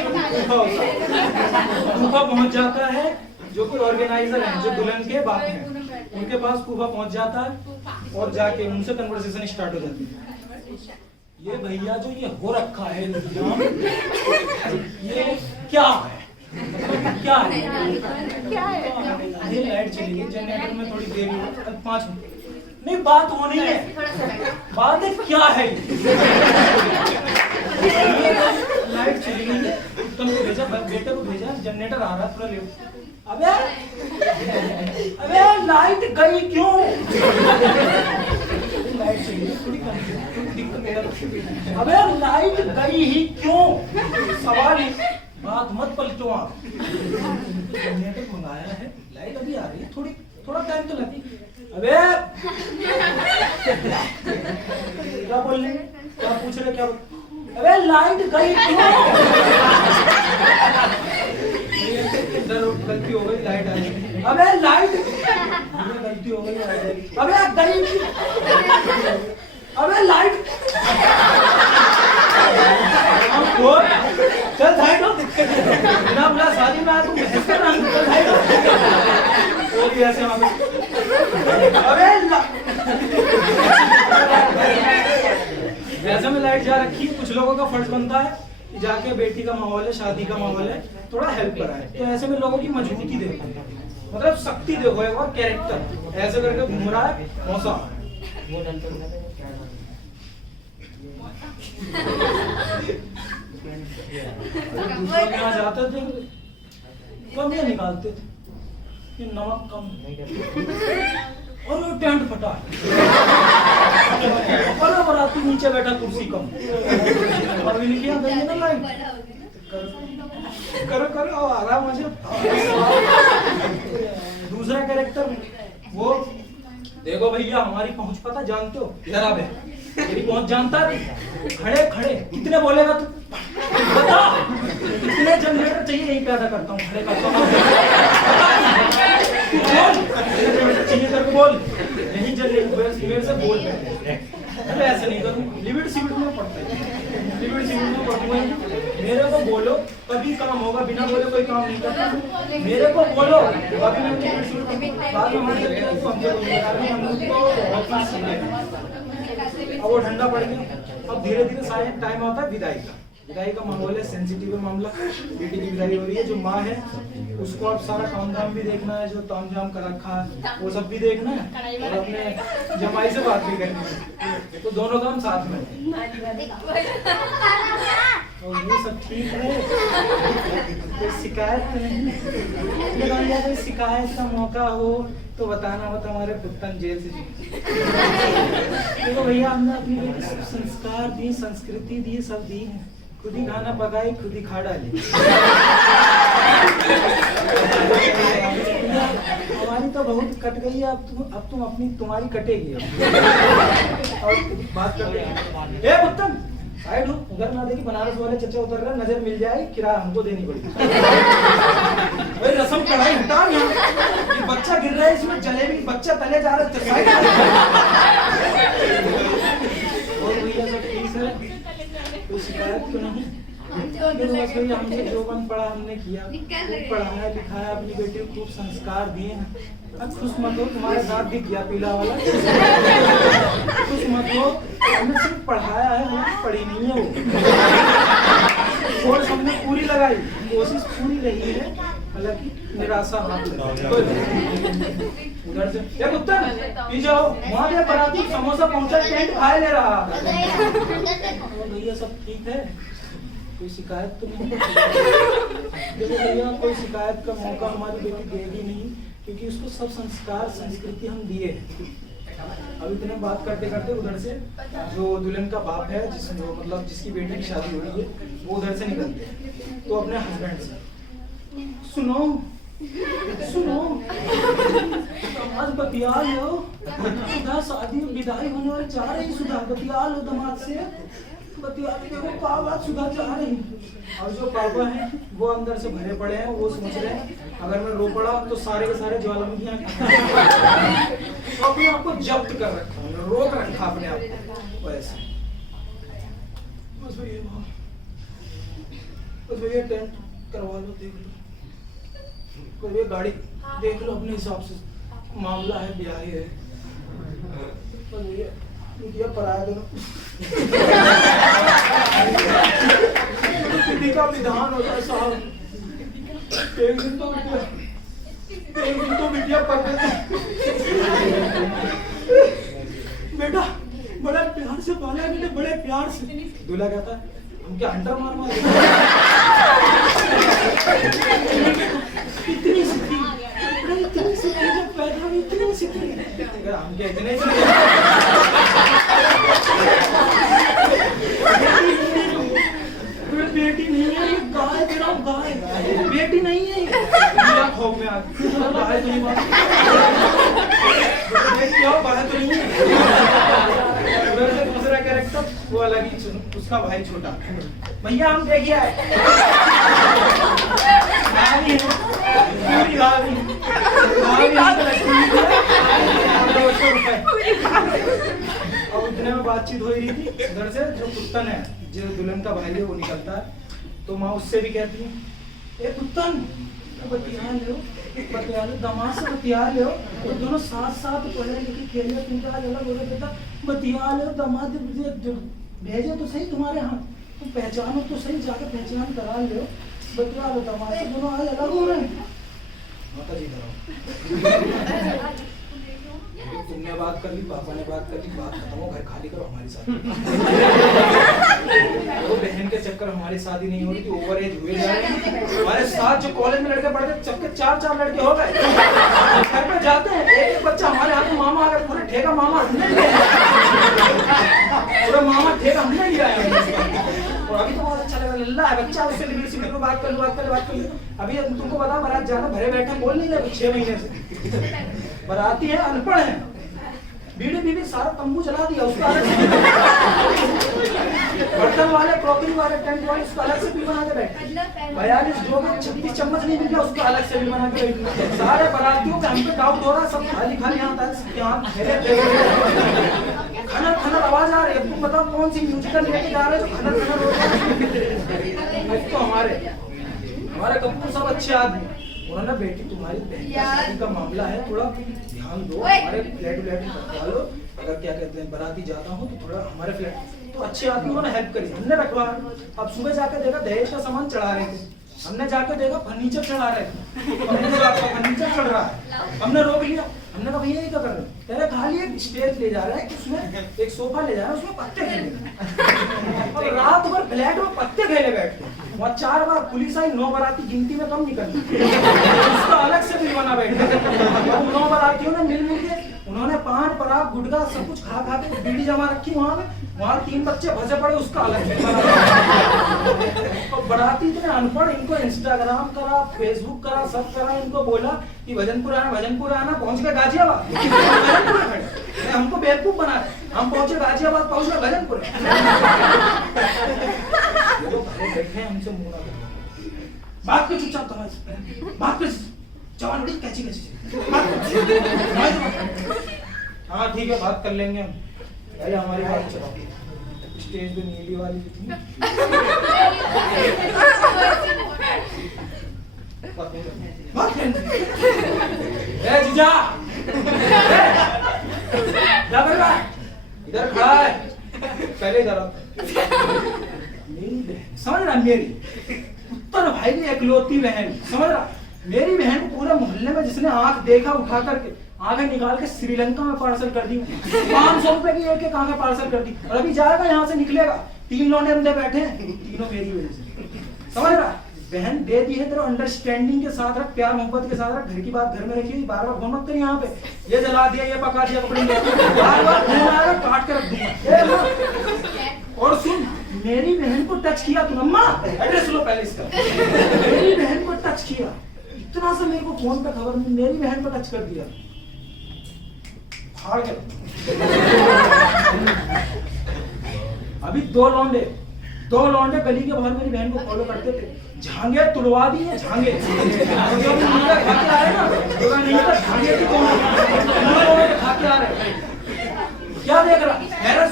फूफा पहुंच जाता है, जो कोई ऑर्गेनाइजर है, जो दुल्हन के बाप हैं, उनके पास फूफा पहुंच जाता है और जाके उनसे कन्वर्सेशन स्टार्ट हो जाती है। ये भैया जो ये हो रखा है इंतजाम, ये क्या है, क्या है, ये लाइट चली गई, जनरेटर में थोड़ी देर हुई, 5 मिनट नहीं, बात होनी है, बात है क्या है, लाइट चली गई है, उत्तम को भेजा, बेटे को भेजा, जनरेटर आ रहा है, थोड़ा ले, अबे लाइट गई क्यों, लाइट चली गई, थोड़ी दिक्कत, अबे लाइट गई ही क्यों, सवाल ही, बात मत पलटो आप, जनरेटर मंगाया है, लाइट अभी आ रही है, थोड़ा टाइम तो लगे, अबे क्या बोल रहे, क्या पूछ रहे, क्या, अबे लाइट गई क्यों, गलती हो गई, लाइट आ गई, अबे लाइट, गलती हो गई, अबे गई, अबे लाइट, चल साइड हो, दिक्कत बिना बुला शादी में आया तुम बहस कर रहा है, चल साइड हो, वो भी ऐसे अबे जैसे में लाइट जा रखी, कुछ लोगों का फर्ज बनता है कि जाके बेटी का माहौल है, शादी का माहौल है, थोड़ा हेल्प कराए, तो ऐसे में लोगों की मजबूती देखो, मतलब शक्ति देखो, एक और कैरेक्टर, ऐसे करके घूम रहा है, मौसा दूसरों के यहाँ जाते थे, कमियां निकालते थे कि नमक कम, और वो टेंट फटा, और बराती नीचे बैठा, कुर्सी कम, और लिखिया गई ना लाइन, करो आराम मुझे। दूसरा कैरेक्टर वो, देखो भैया हमारी पहुंच पता जानते हो, इधर आ बे, मेरी पहुंच जानता है, खड़े कितने बोलेगा तू, बता कितने जनरेटर चाहिए, यही पैदा करता हूँ, खड़े करता हूँ, चाहिए तेरे को बोल, यही जनरेटर मेरे से बोल पहले, अरे ऐसे नहीं करूँ, लिमिट सीमिट में पड़ता है, लिमिट सीमिट में पड़ता, मेरे को बोलो कभी काम होगा, बिना बोले कोई काम नहीं करता, मेरे को बोलो कभी मैं लिमिट सीमिट, बाद में हमारे अब वो ठंडा पड़ गया, अब धीरे धीरे सारे टाइम आता है विदाई का माहौल है, सेंसिटिव मामला, बेटी की विदाई हो रही है, जो माँ है उसको अब सारा काम धाम भी देखना है, जो ताम झाम कर रखा है वो सब भी देखना है, और अपने जमाई से बात भी करनी है, तो दोनों काम साथ में, और ये सब ठीक है, कोई शिकायत तो नहीं, कोई शिकायत का मौका हो तो बताना, मत हमारे पुत्तन जेल से देखो भैया, हमने अपनी संस्कार दी, संस्कृति दी, सब दी है, खुद ही खाना पकाई, खुद ही खा डाली, हमारी तो बहुत कट गई है, अब तुम अपनी तुम्हारी कटेगी, और बात करते हैं, ए पुत्तन साइड हो, उधर ना देखी, बनारस वाले चचा उतर रहे, नजर मिल जाए, किराया हमको देनी पड़ेगी, भाई रसम कढ़ाई हटा, ये बच्चा गिर रहा है, इसमें जलेबी, बच्चा तले जा रहा है, और भैया सब ठीक है, शिकायत तो नहीं? बस भैया हमसे जो मन पड़ा हमने किया, खूब पढ़ाया लिखाया, अपनी बेटी को खूब संस्कार दिए हैं। अब खुश मत हो, तुम्हारे साथ दिख गया पीला वाला। खुश मत हो, हमने सिर्फ पढ़ाया है, हमने पढ़ी नहीं है वो। और हमने पूरी लगाई, कोशिश पूरी रही है, हालांकि निराशा हाथ लगा। उधर से ये कुत्ता पी जाओ, वहाँ पे बराती समोसा पहुँचा, टेंट खाए ले रहा। भैया सब ठीक है, कोई शिकायत तो नहीं? देखो भैया, कोई शिकायत का मौका हमारी बेटी देगी नहीं, क्योंकि उसको सब संस्कार संस्कृति हम दिए हैं। अब इतने बात करते करते उधर से जो दुल्हन का बाप है, मतलब जिसकी बेटी की शादी हो रही है, वो उधर से निकलते हैं। तो अपने हस्बैंड से सुनो सुनो, आज बतिया लो, सुधा शादी विदाई होने वाली चाह रही, सुधा बतिया लो दामाद से, बतिया लो। देखो क्या बात सुधा चाह रही। और जो पापा हैं वो अंदर से भरे पड़े हैं, वो सोच रहे हैं अगर मैं रो पड़ा तो सारे के सारे ज्वालामुखियां अपने आप को जब्त कर रखा, रोक रखा अपने आप को वैसे। बस भैया टेंट करवा लो, देख लो, कोई गाड़ी देख लो अपने हिसाब से, मामला है ब्याह है। बस भैया पराया दो विधि का विधान होता है साहब। एक दिन तो बिटिया पढ़ बेटा बड़ा प्यार से पाला है मैंने, बड़े प्यार से। दूल्हा कहता है हम क्या हंटर मार मार इतनी सीखी, इतनी सीखी, जब पैदा हुई इतनी सीखी, हम क्या इतने बेटी नहीं है ये, गाय तेरा गाय, बेटी नहीं है ये। खौफ में आ गाय तो नहीं मार, बेटी आओ बाहर तो नहीं है। उधर से दूसरा कैरेक्टर वो अलग ही, उसका भाई छोटा, भैया हम देखिए आए और उतने में बातचीत हो रही थी। उधर से जो कुत्तन है, जो दुल्हन का भाई है, वो निकलता है। तो माँ उससे भी कहती है ए कुत्तन बतिया लो, दामाद से बतिया लो, और दोनों साथ साथ पढ़े लिखे खेलने पीते आज अलग हो गए, बेटा बतिया लो, दामाद भेजे तो सही तुम्हारे यहाँ, तुम पहचानो तो सही, जाके पहचान करा लो, बतिया लो दामाद से, दोनों आज अलग हो रहे हैं। माता जी तुमने बात कर ली, पापा ने बात कर ली, बात खत्म हो, घर खाली करो, हमारी शादी। वो बहन के चक्कर हमारी शादी नहीं हो रही थी, ओवर एज हुए जा रहे हैं। हमारे साथ जो कॉलेज में लड़के पढ़ते सबके 4-4 लड़के हो गए। घर पे जाते हैं, एक बच्चा हमारे हाथ में, मामा अगर पूरे ठेका मामा हमने लिया, पूरा मामा ठेका हमने लिया है। और अभी तो बहुत अच्छा लगा, लल्ला है बच्चा, उससे लिमिट में बात कर लो। अभी तुमको बता बारात ज्यादा भरे बैठे बोल नहीं रहे 6 महीने से। बराती है, अनपढ़ है, बीड़ी बीवी सारा तंबू जला दिया, उसका अलग बर्तन वाले, क्रॉकरी वाले, टेंट वाले, उसका अलग से बिल बना के बैठे। 42 जो 36 चम्मच नहीं मिल गया, उसका अलग से बिल बना के बैठे। सारे बरातियों का हम पे डाउट हो रहा है, सब खाली खाली यहाँ खनन आवाज आ रही है। तुम बताओ कौन सी म्यूजिकल लेके जा रहे हो जो खनन हो रहा है? तो हमारे कपूर सब अच्छे आदमी, उन्होंने बेटी तुम्हारी बहन का शादी का मामला है, थोड़ा ध्यान दो, हमारे फ्लैट रखवा लो, अगर क्या कहते हैं बराती जाता हूँ तो थोड़ा हमारे फ्लैट। तो अच्छे आदमी उन्होंने हेल्प करी, हमने रखवा। अब सुबह जाकर देखा दहेज का सामान चढ़ा रहे थे, हमने जाकर देखा फर्नीचर चढ़ा रहे थे, फर्नीचर चढ़ रहा है, हमने रोक लिया। हमने कहा भैया ये क्या कर रहे हो? कह रहे खाली एक स्टेज ले जा रहा है, उसमें एक सोफा ले जा रहा है, उसमें पत्ते खेले, और रात भर फ्लैट में पत्ते खेले बैठते। वहाँ 4 बार पुलिस आई, 9 बाराती गिनती में कम निकली, उसका अलग से बिल बना बैठे। 9 बारातियों ने मिल के उन्होंने पान पराग गुटखा सब कुछ खा के बीड़ी जमा रखी वहाँ पे, वहाँ 3 बच्चे फंसे पड़े, उसका अलग बिल बना। और बराती इतने अनपढ़, इनको इंस्टाग्राम करा, फेसबुक करा, सब करा, इनको बोला कि भजनपुर आना, पहुंच गए गाजियाबाद। हमको बेवकूफ बना, हम पहुंचे गाजियाबाद, पहुंच गए भजनपुर। बैठे हमसे मुंह ना बात कर, चुपचाप बात कर, जवान उड़ी कैची हाँ ठीक है बात कर लेंगे हम, पहले हमारी बात चलाओ। स्टेज पे नीली वाली दिखी। ए जीजा, क्या कर रहा है? इधर खड़ा है, पहले इधर आओ। मेरी बहन, समझ रहा मेरी उत्तर भाई की इकलौती बहन, समझ रहा मेरी बहन को पूरे मोहल्ले में जिसने आंख देखा उठा करके आंखें निकाल के श्रीलंका में पार्सल कर दी। 500 रुपए की एक आंखें पार्सल कर दी और अभी जाएगा यहाँ से निकलेगा। 3 लौंडे अंदर बैठे हैं, तीनों मेरी वजह से, समझ रहा बहन दे दी है तेरे अंडरस्टैंडिंग के साथ रख, प्यार मोहब्बत के साथ रख, घर की बात घर में रखिए, बार बार फोन मत करिए यहाँ पे, ये जला दिया ये पका दिया कपड़े में, बार बार फोन आएगा काट के रख दूंगा। और सुन, मेरी बहन को टच किया तूने, अम्मा एड्रेस लो पहले इसका, मेरी बहन को टच किया, इतना सा मेरे को फोन पे खबर नहीं, मेरी बहन को टच कर दिया, फाड़ के। अभी 2 लौंडे गली के बाहर मेरी बहन को फॉलो करते थे, झांगे तुड़वा दिए, झांगे खा के आ रहे ना, झांगे की खा के आ रहे। क्या देख रहा बहरे,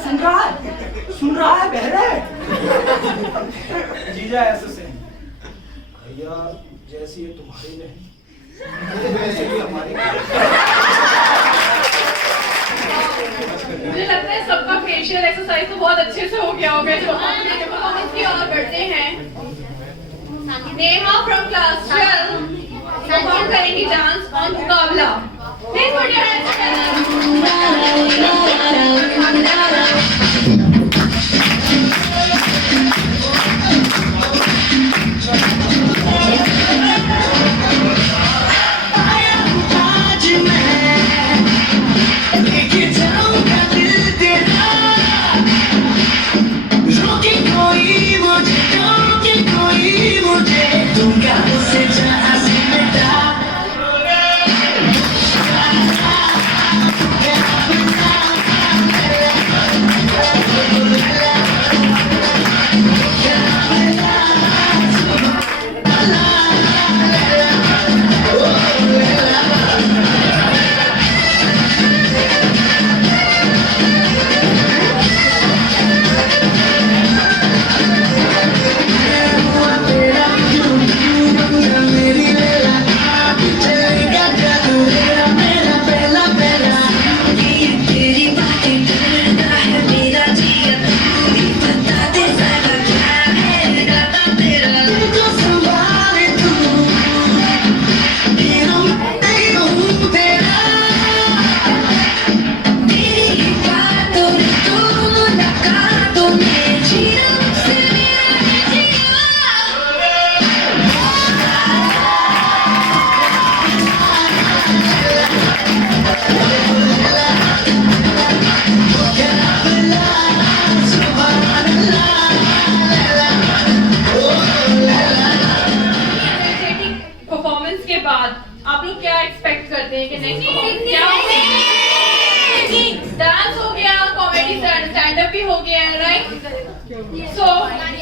सुन रहा है बहरे। जीजा ऐसे से भैया जैसी है तुम्हारी बहन वैसे ही हमारी। मुझे लगता है सबका फेशियल एक्सरसाइज तो बहुत अच्छे से हो गया होगा। जो हम परफॉर्मेंस की ओर बढ़ते हैं, नेहा फ्रॉम क्लास 12 परफॉर्म करेंगी डांस ऑन मुकाबला। प्लीज पुट योर हैंड्स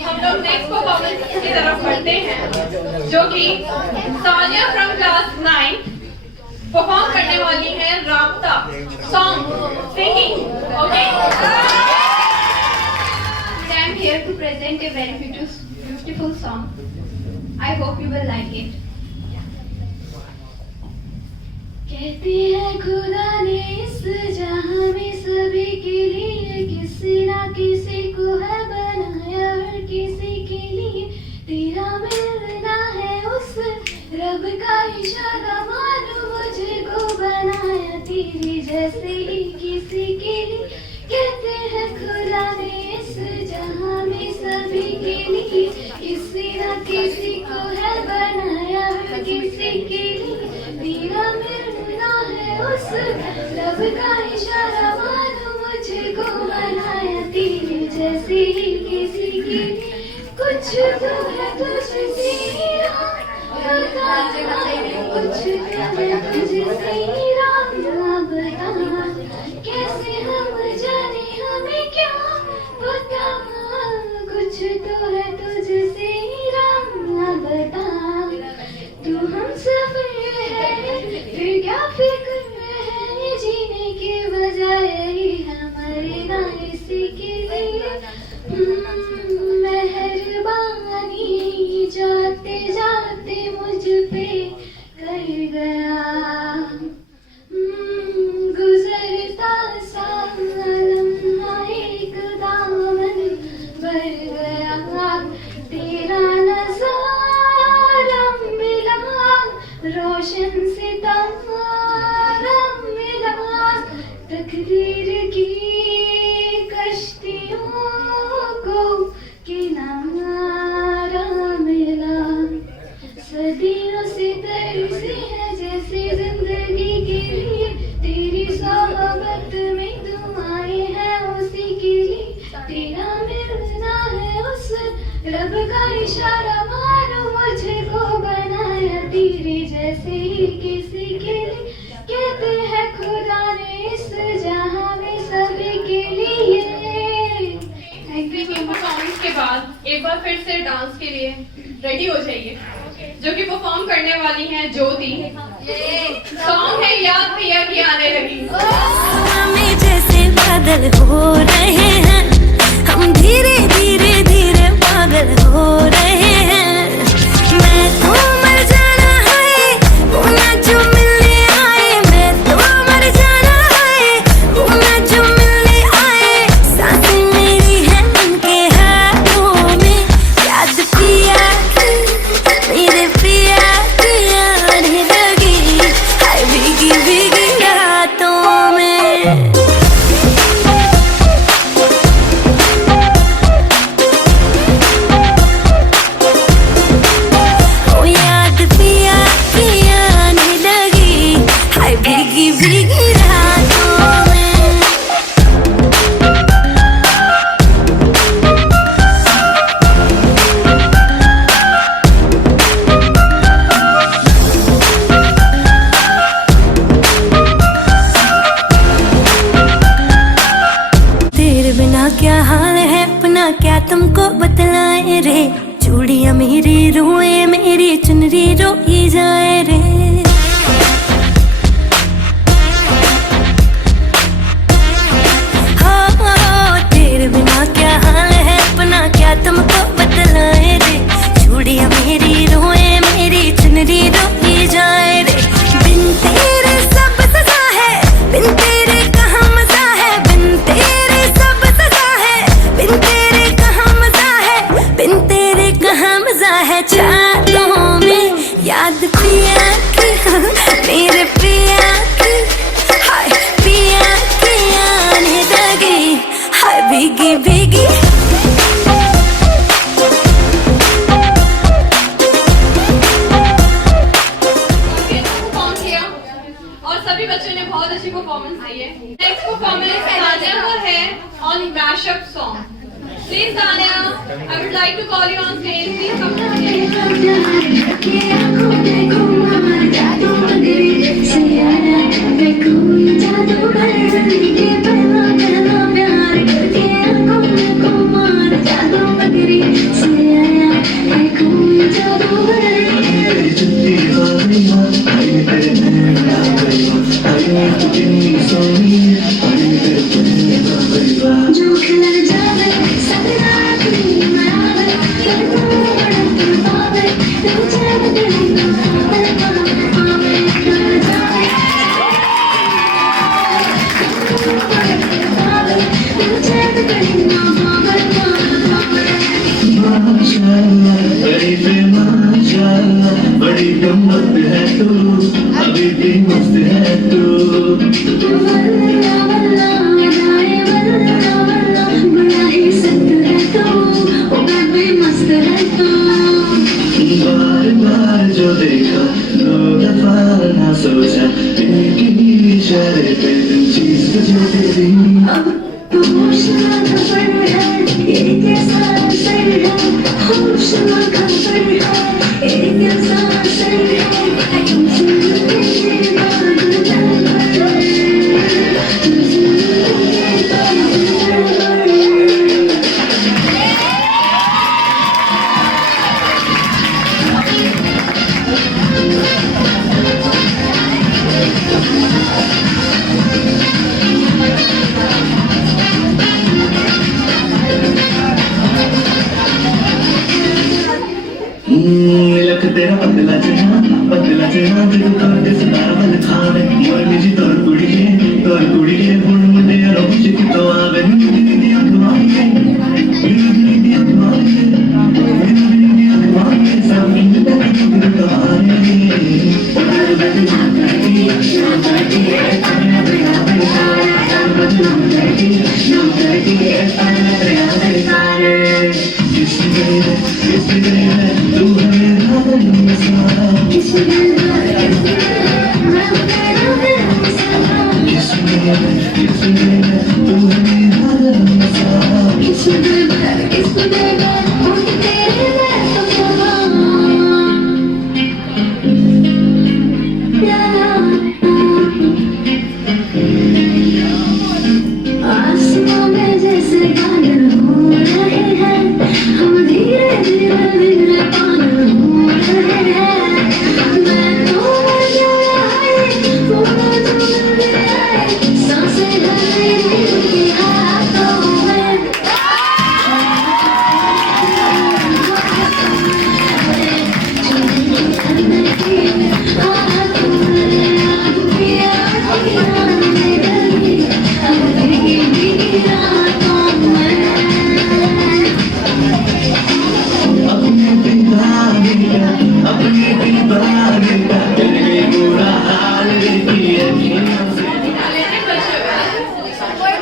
हम लोग नेक्स्ट परफॉर्मेंस की तरफ बढ़ते हैं, जो कि सानिया फ्रॉम क्लास 9 परफॉर्म करने वाली है राबता song singing. Okay, I am here to present a very beautiful song. I hope you will like it. कहते हैं खुदा ने इस जहां में सभी के लिए किसी ना किसी को है बनाया, और किसी के लिए तेरा मिलना है उस रब का इशारा, मानो मुझको बनाया तेरी जैसे ही किसी के लिए। कहते हैं खुदा ने इस जहां में सभी के लिए किसी ना किसी को है बनाया, और किसी के लिए तेरा मिलना है उस रब का इशारा, मानो मुझको बनाया तेरे जैसे ही किसी के लिए। कुछ तो है तुझसे बता, कुछ तो है तुझसे बता, कैसे हम जाने हमें क्या पता। कुछ तो है तुझसे बता, तू हम सफर है फिर क्या फिक्र है, जीने के बजाय ही हमारे ना इसी के लिए। तकदीर की कश्तियों को किनारा मिला, सदियों से तरसी है जैसे जिंदगी के लिए, तेरी सोहबत में दुआएं हैं उसी के लिए, तेरा मिलना है उस रब का इशारा, मानो मुझको बनाया तेरे जैसे ही किसी के लिए, कहते हैं खुदा ने इस जहां में सभी के लिए। परफॉर्मेंस के बाद एक बार फिर से डांस के लिए रेडी हो जाइए, जो कि परफॉर्म करने वाली हैं ज्योति। सॉन्ग है याद भैया की आने लगी। हमें जैसे बादल हो रहे हैं, हम धीरे धीरे धीरे पागल हो रहे हैं, मैं तो मर जाना है वो ना जो मिलने आए, मैं तो मर जाना है वो ना जो मिलने आए, सांसें मेरी है उनके हाथों में, याद पिया की मेरे पिया की आने लगी, हाय भीगी भीगी रातों में। ओ याद पिया की आने लगी, हाय भीगी भीगी रातों में। तेरे बिना क्या हाल है अपना क्या तुमको बतलाए रे, चूड़ियां मेरी रोए मेरी चुनरी रोई जाए रे। हो तेरे बिना क्या हाल है अपना क्या तुमको बतलाए रे, चूड़ियां मेरी रोए मेरी चुनरी रोई जाए रे, बिन तेरे सब सजा है, बिन तेरे कहाँ मजा है, बिन तेरे सब सजा है, बिन तेरे कहाँ मजा है, बिन तेरे कहाँ मजा है, चाहतों में याद पिया की मेरे पिया की, हाय पिया की आने लगी, हाय भीगी भीगी। परफॉर्म किया और सभी बच्चों ने बहुत अच्छी परफॉर्मेंस दी है। नेक्स्ट परफॉर्मेंस तानिया का है on mashup song. Please Tania, I would like to call you on stage. Please come जो खिलर जावे सपना अपनी मावे, बड़ी गम्मत है तू, अभी भी मस्त है तू। बार बार जो देखा दो दफा ना सोचा, एक ही इशारे पे चीज तुझे दे दी। लख तेरा पतला चेहरा आसमां में जैसे बादल हो रहे हैं, हम धीरे धीरे धीरे पागल हो रहे हैं। मैं तो मर गया है, पूरा जुनून है, सांसें है मेरी उनके हाथों में। टैलेंटेड बच्चे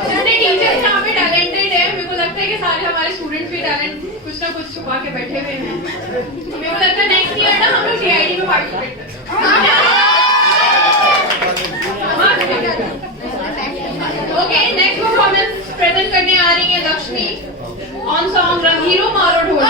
जितने टीचर्स यहाँ पे टैलेंटेड है, मेरे को लगता है कि सारे हमारे स्टूडेंट्स भी टैलेंट कुछ ना कुछ छुपा के बैठे हुए हैं। मेरे को लगता है नेक्स्ट ईयर ना हम लोग DID में पार्टिसिपेट करें। ओके, नेक्स्ट परफॉर्मेंस प्रेजेंट करने आ रही है लक्ष्मी ऑन सॉन्ग रंगीलो मारो ढोल।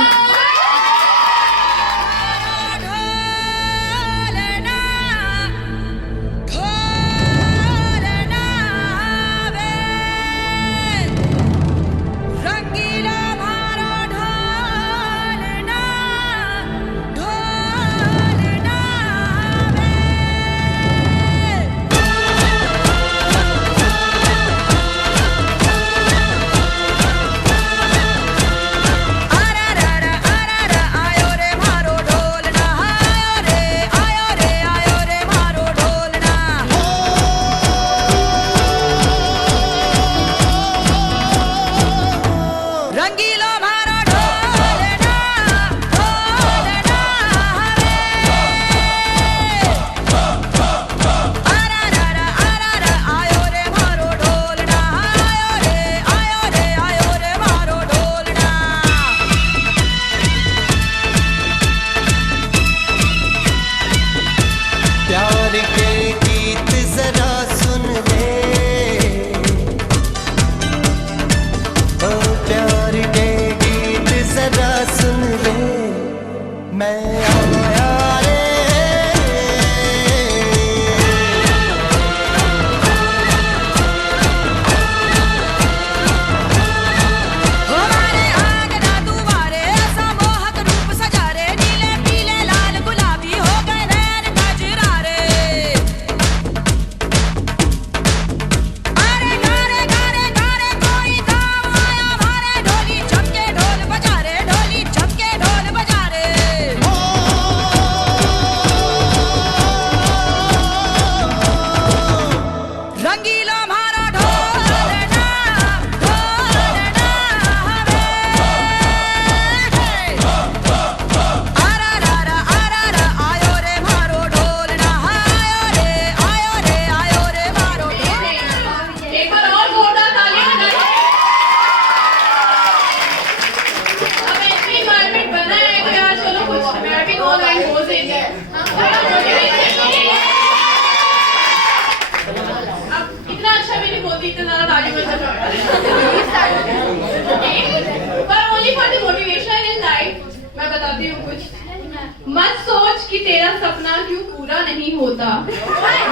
मत सोच कि तेरा सपना क्यों पूरा नहीं होता।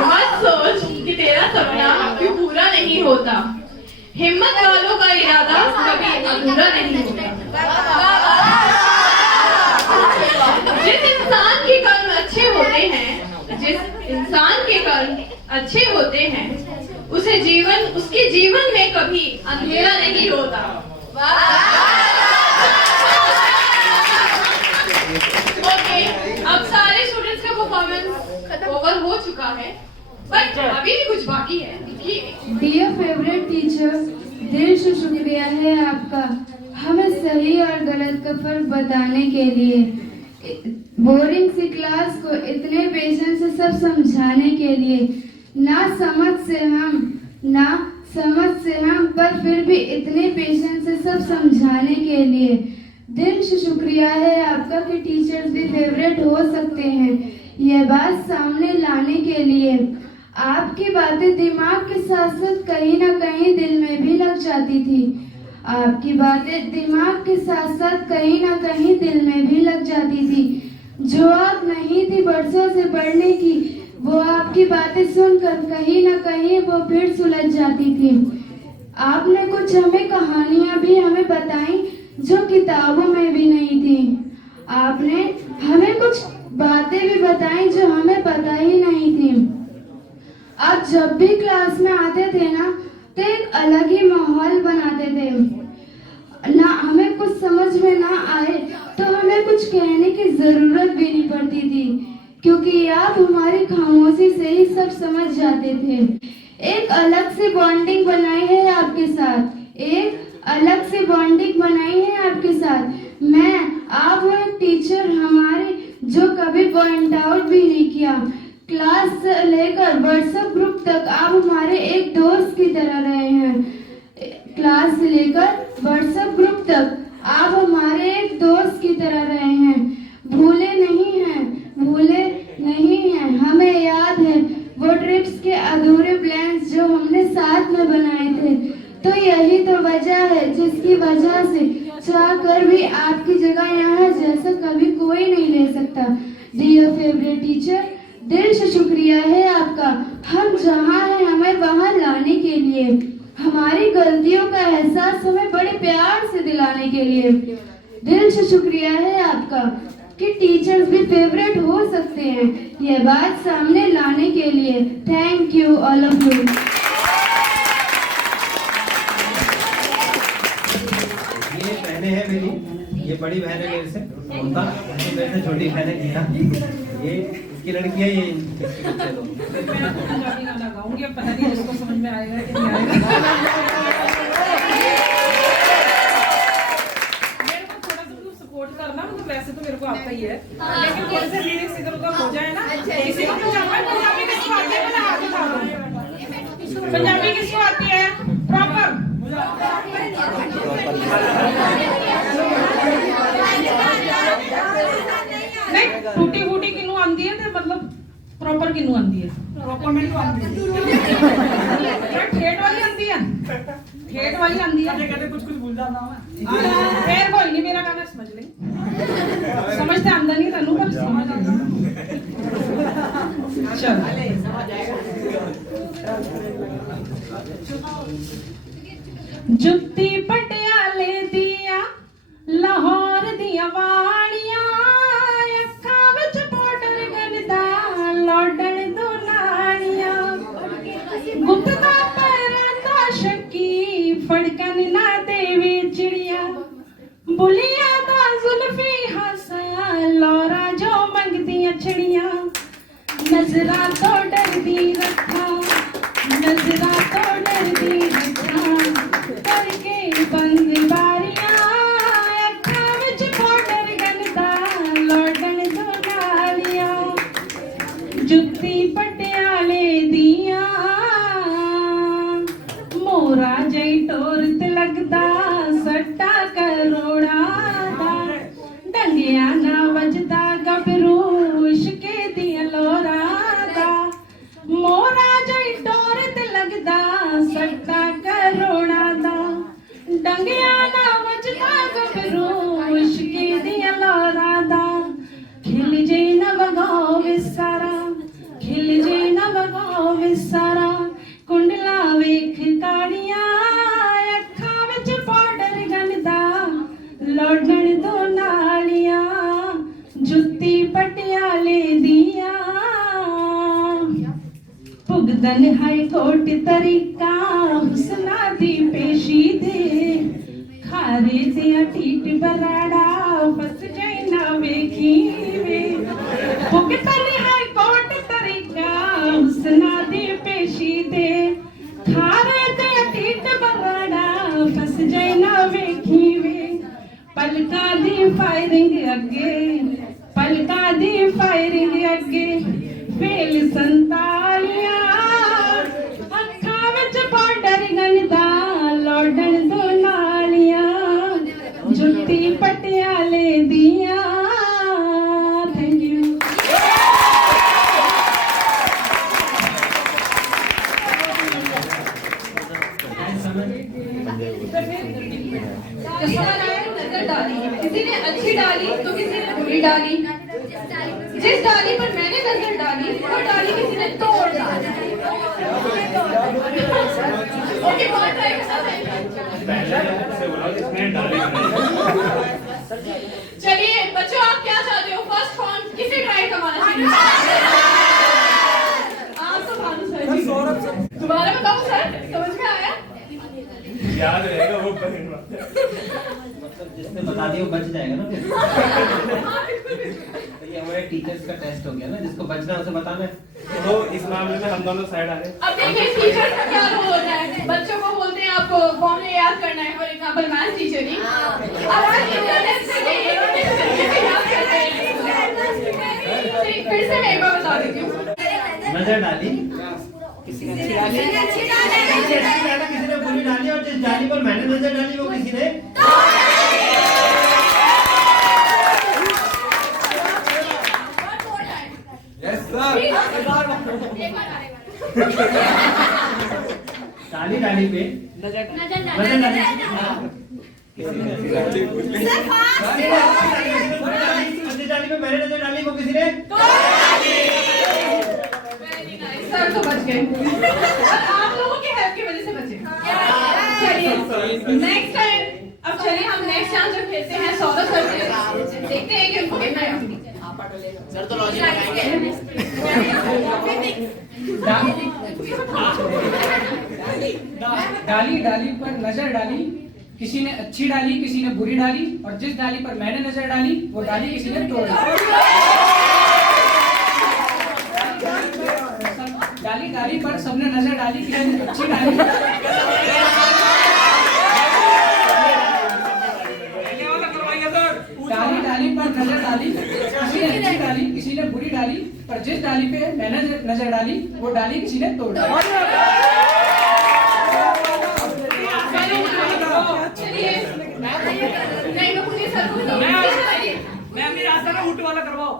मत सोच कि तेरा सपना क्यों पूरा नहीं होता। हिम्मत वालों का इरादा कभी अधूरा नहीं होता। जिस इंसान के कर्म अच्छे होते हैं, जिस इंसान के कर्म अच्छे होते हैं, उसके जीवन में कभी अंधेरा नहीं होता। ओके, अब सारे स्टूडेंट्स का परफॉर्मेंस ओवर हो चुका है, बट अभी भी कुछ बाकी है। डियर फेवरेट टीचर, दिल से शुक्रिया है आपका हमें सही और गलत का फर्क बताने के लिए, बोरिंग सी क्लास को इतने पेशेंस से सब समझाने के लिए। ना समझ से हम ना समझ से हम, पर फिर भी इतने पेशेंस से सब समझाने के लिए दिल से शुक्रिया है आपका कि टीचर्स भी फेवरेट हो सकते हैं। यह बात सामने लाने के लिए आपकी बातें दिमाग के साथ साथ कहीं ना कहीं दिल में भी लग जाती थी। आपकी बातें दिमाग के साथ साथ कहीं ना कहीं दिल में भी लग जाती थी। जो आप नहीं थी बरसों से पढ़ने की, वो आपकी बातें सुनकर कहीं ना कहीं वो फिर सुलझ जाती थी। आपने कुछ हमें कहानियां भी हमें बताई जो किताबों में भी नहीं थी। आपने हमें कुछ बातें भी बताई जो हमें पता ही नहीं थी। आप जब भी क्लास में आते थे ना, तो एक अलग ही माहौल बनाते थे। ना हमें कुछ समझ में ना आए तो हमें कुछ कहने की जरूरत भी नहीं पड़ती थी, क्योंकि आप हमारी खामोशी से ही सब समझ जाते थे। एक अलग से बॉन्डिंग बनाई है आपके साथ, एक अलग से बॉन्डिंग बनाई है आपके साथ। मैं आप वो एक टीचर हमारे जो कभी पॉइंट आउट भी नहीं किया। क्लास से लेकर व्हाट्सएप ग्रुप तक आप हमारे एक दोस्त की तरह रहे हैं। क्लास से लेकर व्हाट्सएप ग्रुप तक आप हमारे एक दोस्त की तरह रहे हैं। भूले नहीं हैं। हमें याद है वो ट्रिप्स के अधूरे प्लान्स जो हमने साथ में बनाए थे। तो यही तो वजह है जिसकी वजह से चाह कर भी आपकी जगह यहाँ जैसा कभी कोई नहीं ले सकता। डियर फेवरेट टीचर, दिल से शुक्रिया है आपका हम जहाँ हैं हमें वहाँ लाने के लिए, हमारी गलतियों का एहसास हमें बड़े प्यार से दिलाने के लिए। दिल से शुक्रिया है आपका कि टीचर्स भी फेवरेट हो सकते हैं, यह बात सामने लाने के लिए। Thank you all of you. ये बहनें हैं मेरी, ये बड़ी बहन है मेरे से ममता, ये मेरे से छोटी बहन है गीता, ये इसकी लड़की है, ये इसके बच्चे लोग। मैं पंजाबी गाना गाऊंगी, अब पता नहीं जिसको समझ में आएगा कि नहीं आएगा। मेरे को थोड़ा सा तुम सपोर्ट करना, मतलब वैसे तो मेरे को आता ही है, लेकिन थोड़े से लिरिक्स इधर उधर हो जाए ना। किसी को पंजाबी किसको आती है, मैं हाथ उठा दूं। पंजाबी किसको आती है प्रॉपर? नहीं, टूटी फूटी किनू आंदी है ते मतलब प्रॉपर किनू आंदी है? प्रॉपर नहीं आती यार ठेठ वाली आंदी है, ठेठ वाली आंदी है। कहते कुछ भूल जाता हूं मैं। फिर कोई नहीं, मेरा गाना समझ ले। समझते आंदा नहीं तनु, पर समझ आता। चल जुत्ती पटियाले दिया लाहौर दिया वालियां, अखां विच पाउडर गंदा लौडण दो नालियां, गुत्ता परांदा शक्की फड़कन ना देवे चिड़िया, बुलिया दा जुल्फी हासा लौरा जो मंगदियां छड़ियां, नजरा तो डरदी रखा, नजरा तो डरदी रखा, करके बंद बारियां, अखां विच पाउडर गंदा लौडण दो नालियां, जुत्ती पटियाले दियां मोरा जई टोर ते लगदा सट्टा करोड़ा दा, डंगिया ना वजदा गबरू इश्के दिया लोरा दा, मोरा जई टोर ते लगदा सट्टा करोड़ा दा, डंगिया ना वजदा गबरू इश्के दिया लोरा दा, खिल जे न वगाओ विसारा, खिल जे न वगाओ विसारा, कुंडला वेख काड़ियां, अखां विच पाउडर गंदा लौडण दो नालियां, जुत्ती पटियाले दियां भुगतन हाई कोर्ट तरीका हुस्ना दी पेशी दे, खारे दिया टीट बराड़ा फस जाई ना वेखी वे, भुगतन हाई कोर्ट तरीका हुस्ना दी पेशी दे, खारे दिया टीट बराड़ा फस जाई ना वेखी वे, पलका दी फायरिंग अगे, पलका दी फायरिंग अगे, फेल संतालियां, अखां विच पाउडर नजर डाली, किसी ने अच्छी डाली तो किसी ने बुरी डाली। जिस डाली पर मैंने नजर डाली वो डाली किसी ने तोड़ डाली। ओके, बहुत ट्राई चलिए बच्चों, आप क्या चाहते हो? फर्स्ट कौन किसे ट्राई करवाना चाहिए? आप तो भानु सर जी। दोबारा बताओ सर, समझ में आया? याद रहेगा वो मतलब जिसने बता दिया वो बच जाएगा ना फिर। ये हमारे टीचर्स का टेस्ट हो गया ना, जिसको बचना है उसे बताना है। तो इस मामले में हम दोनों साइड आ रहे हैं। अब देखिए टीचर का क्या रोल होता है। बच्चों को बोलते हैं आपको फॉर्मूले याद करना है, फॉर एग्जांपल मैथ्स टीचर ही। अब आज इंटरनेट से याद करते हैं। फिर से मैं एक बार बता देती हूँ। नजर डाली, किसी ने अच्छी डाली, किसी ने बुरी डाली, और जिस डाली पर मैंने नजर डाली वो किसी ने डाली डाली पे नजर डाली, जिस डाली पे मैंने नजर डाली वो किसी ने। सर तो बच गए, और आप लोगों के हेल्प की वजह से बचे। चलिए नेक्स्ट टाइम, अब चलिए हम नेक्स्ट आंसर खेलते हैं 16 सर से, देखते हैं कि उनको कितना याद। सर तो लॉजिक डाली डाली पर नजर डाली, किसी ने अच्छी डाली किसी ने बुरी डाली, और जिस डाली पर मैंने नजर डाली वो डाली किसी ने तोड़ डाली। डाली डाली पर सबने नजर डाली, किसी ने अच्छी डाली डाली डाली पर नजर डाली, किसी ने अच्छी डाली किसी ने बुरी डाली, पर जिस डाली पे मैंने नजर डाली वो डाली किसी ने तोड़ डाली। चलिए नहीं तो मुझे सर को मैम मेरे हाथ से ऊँट वाला करवाओ।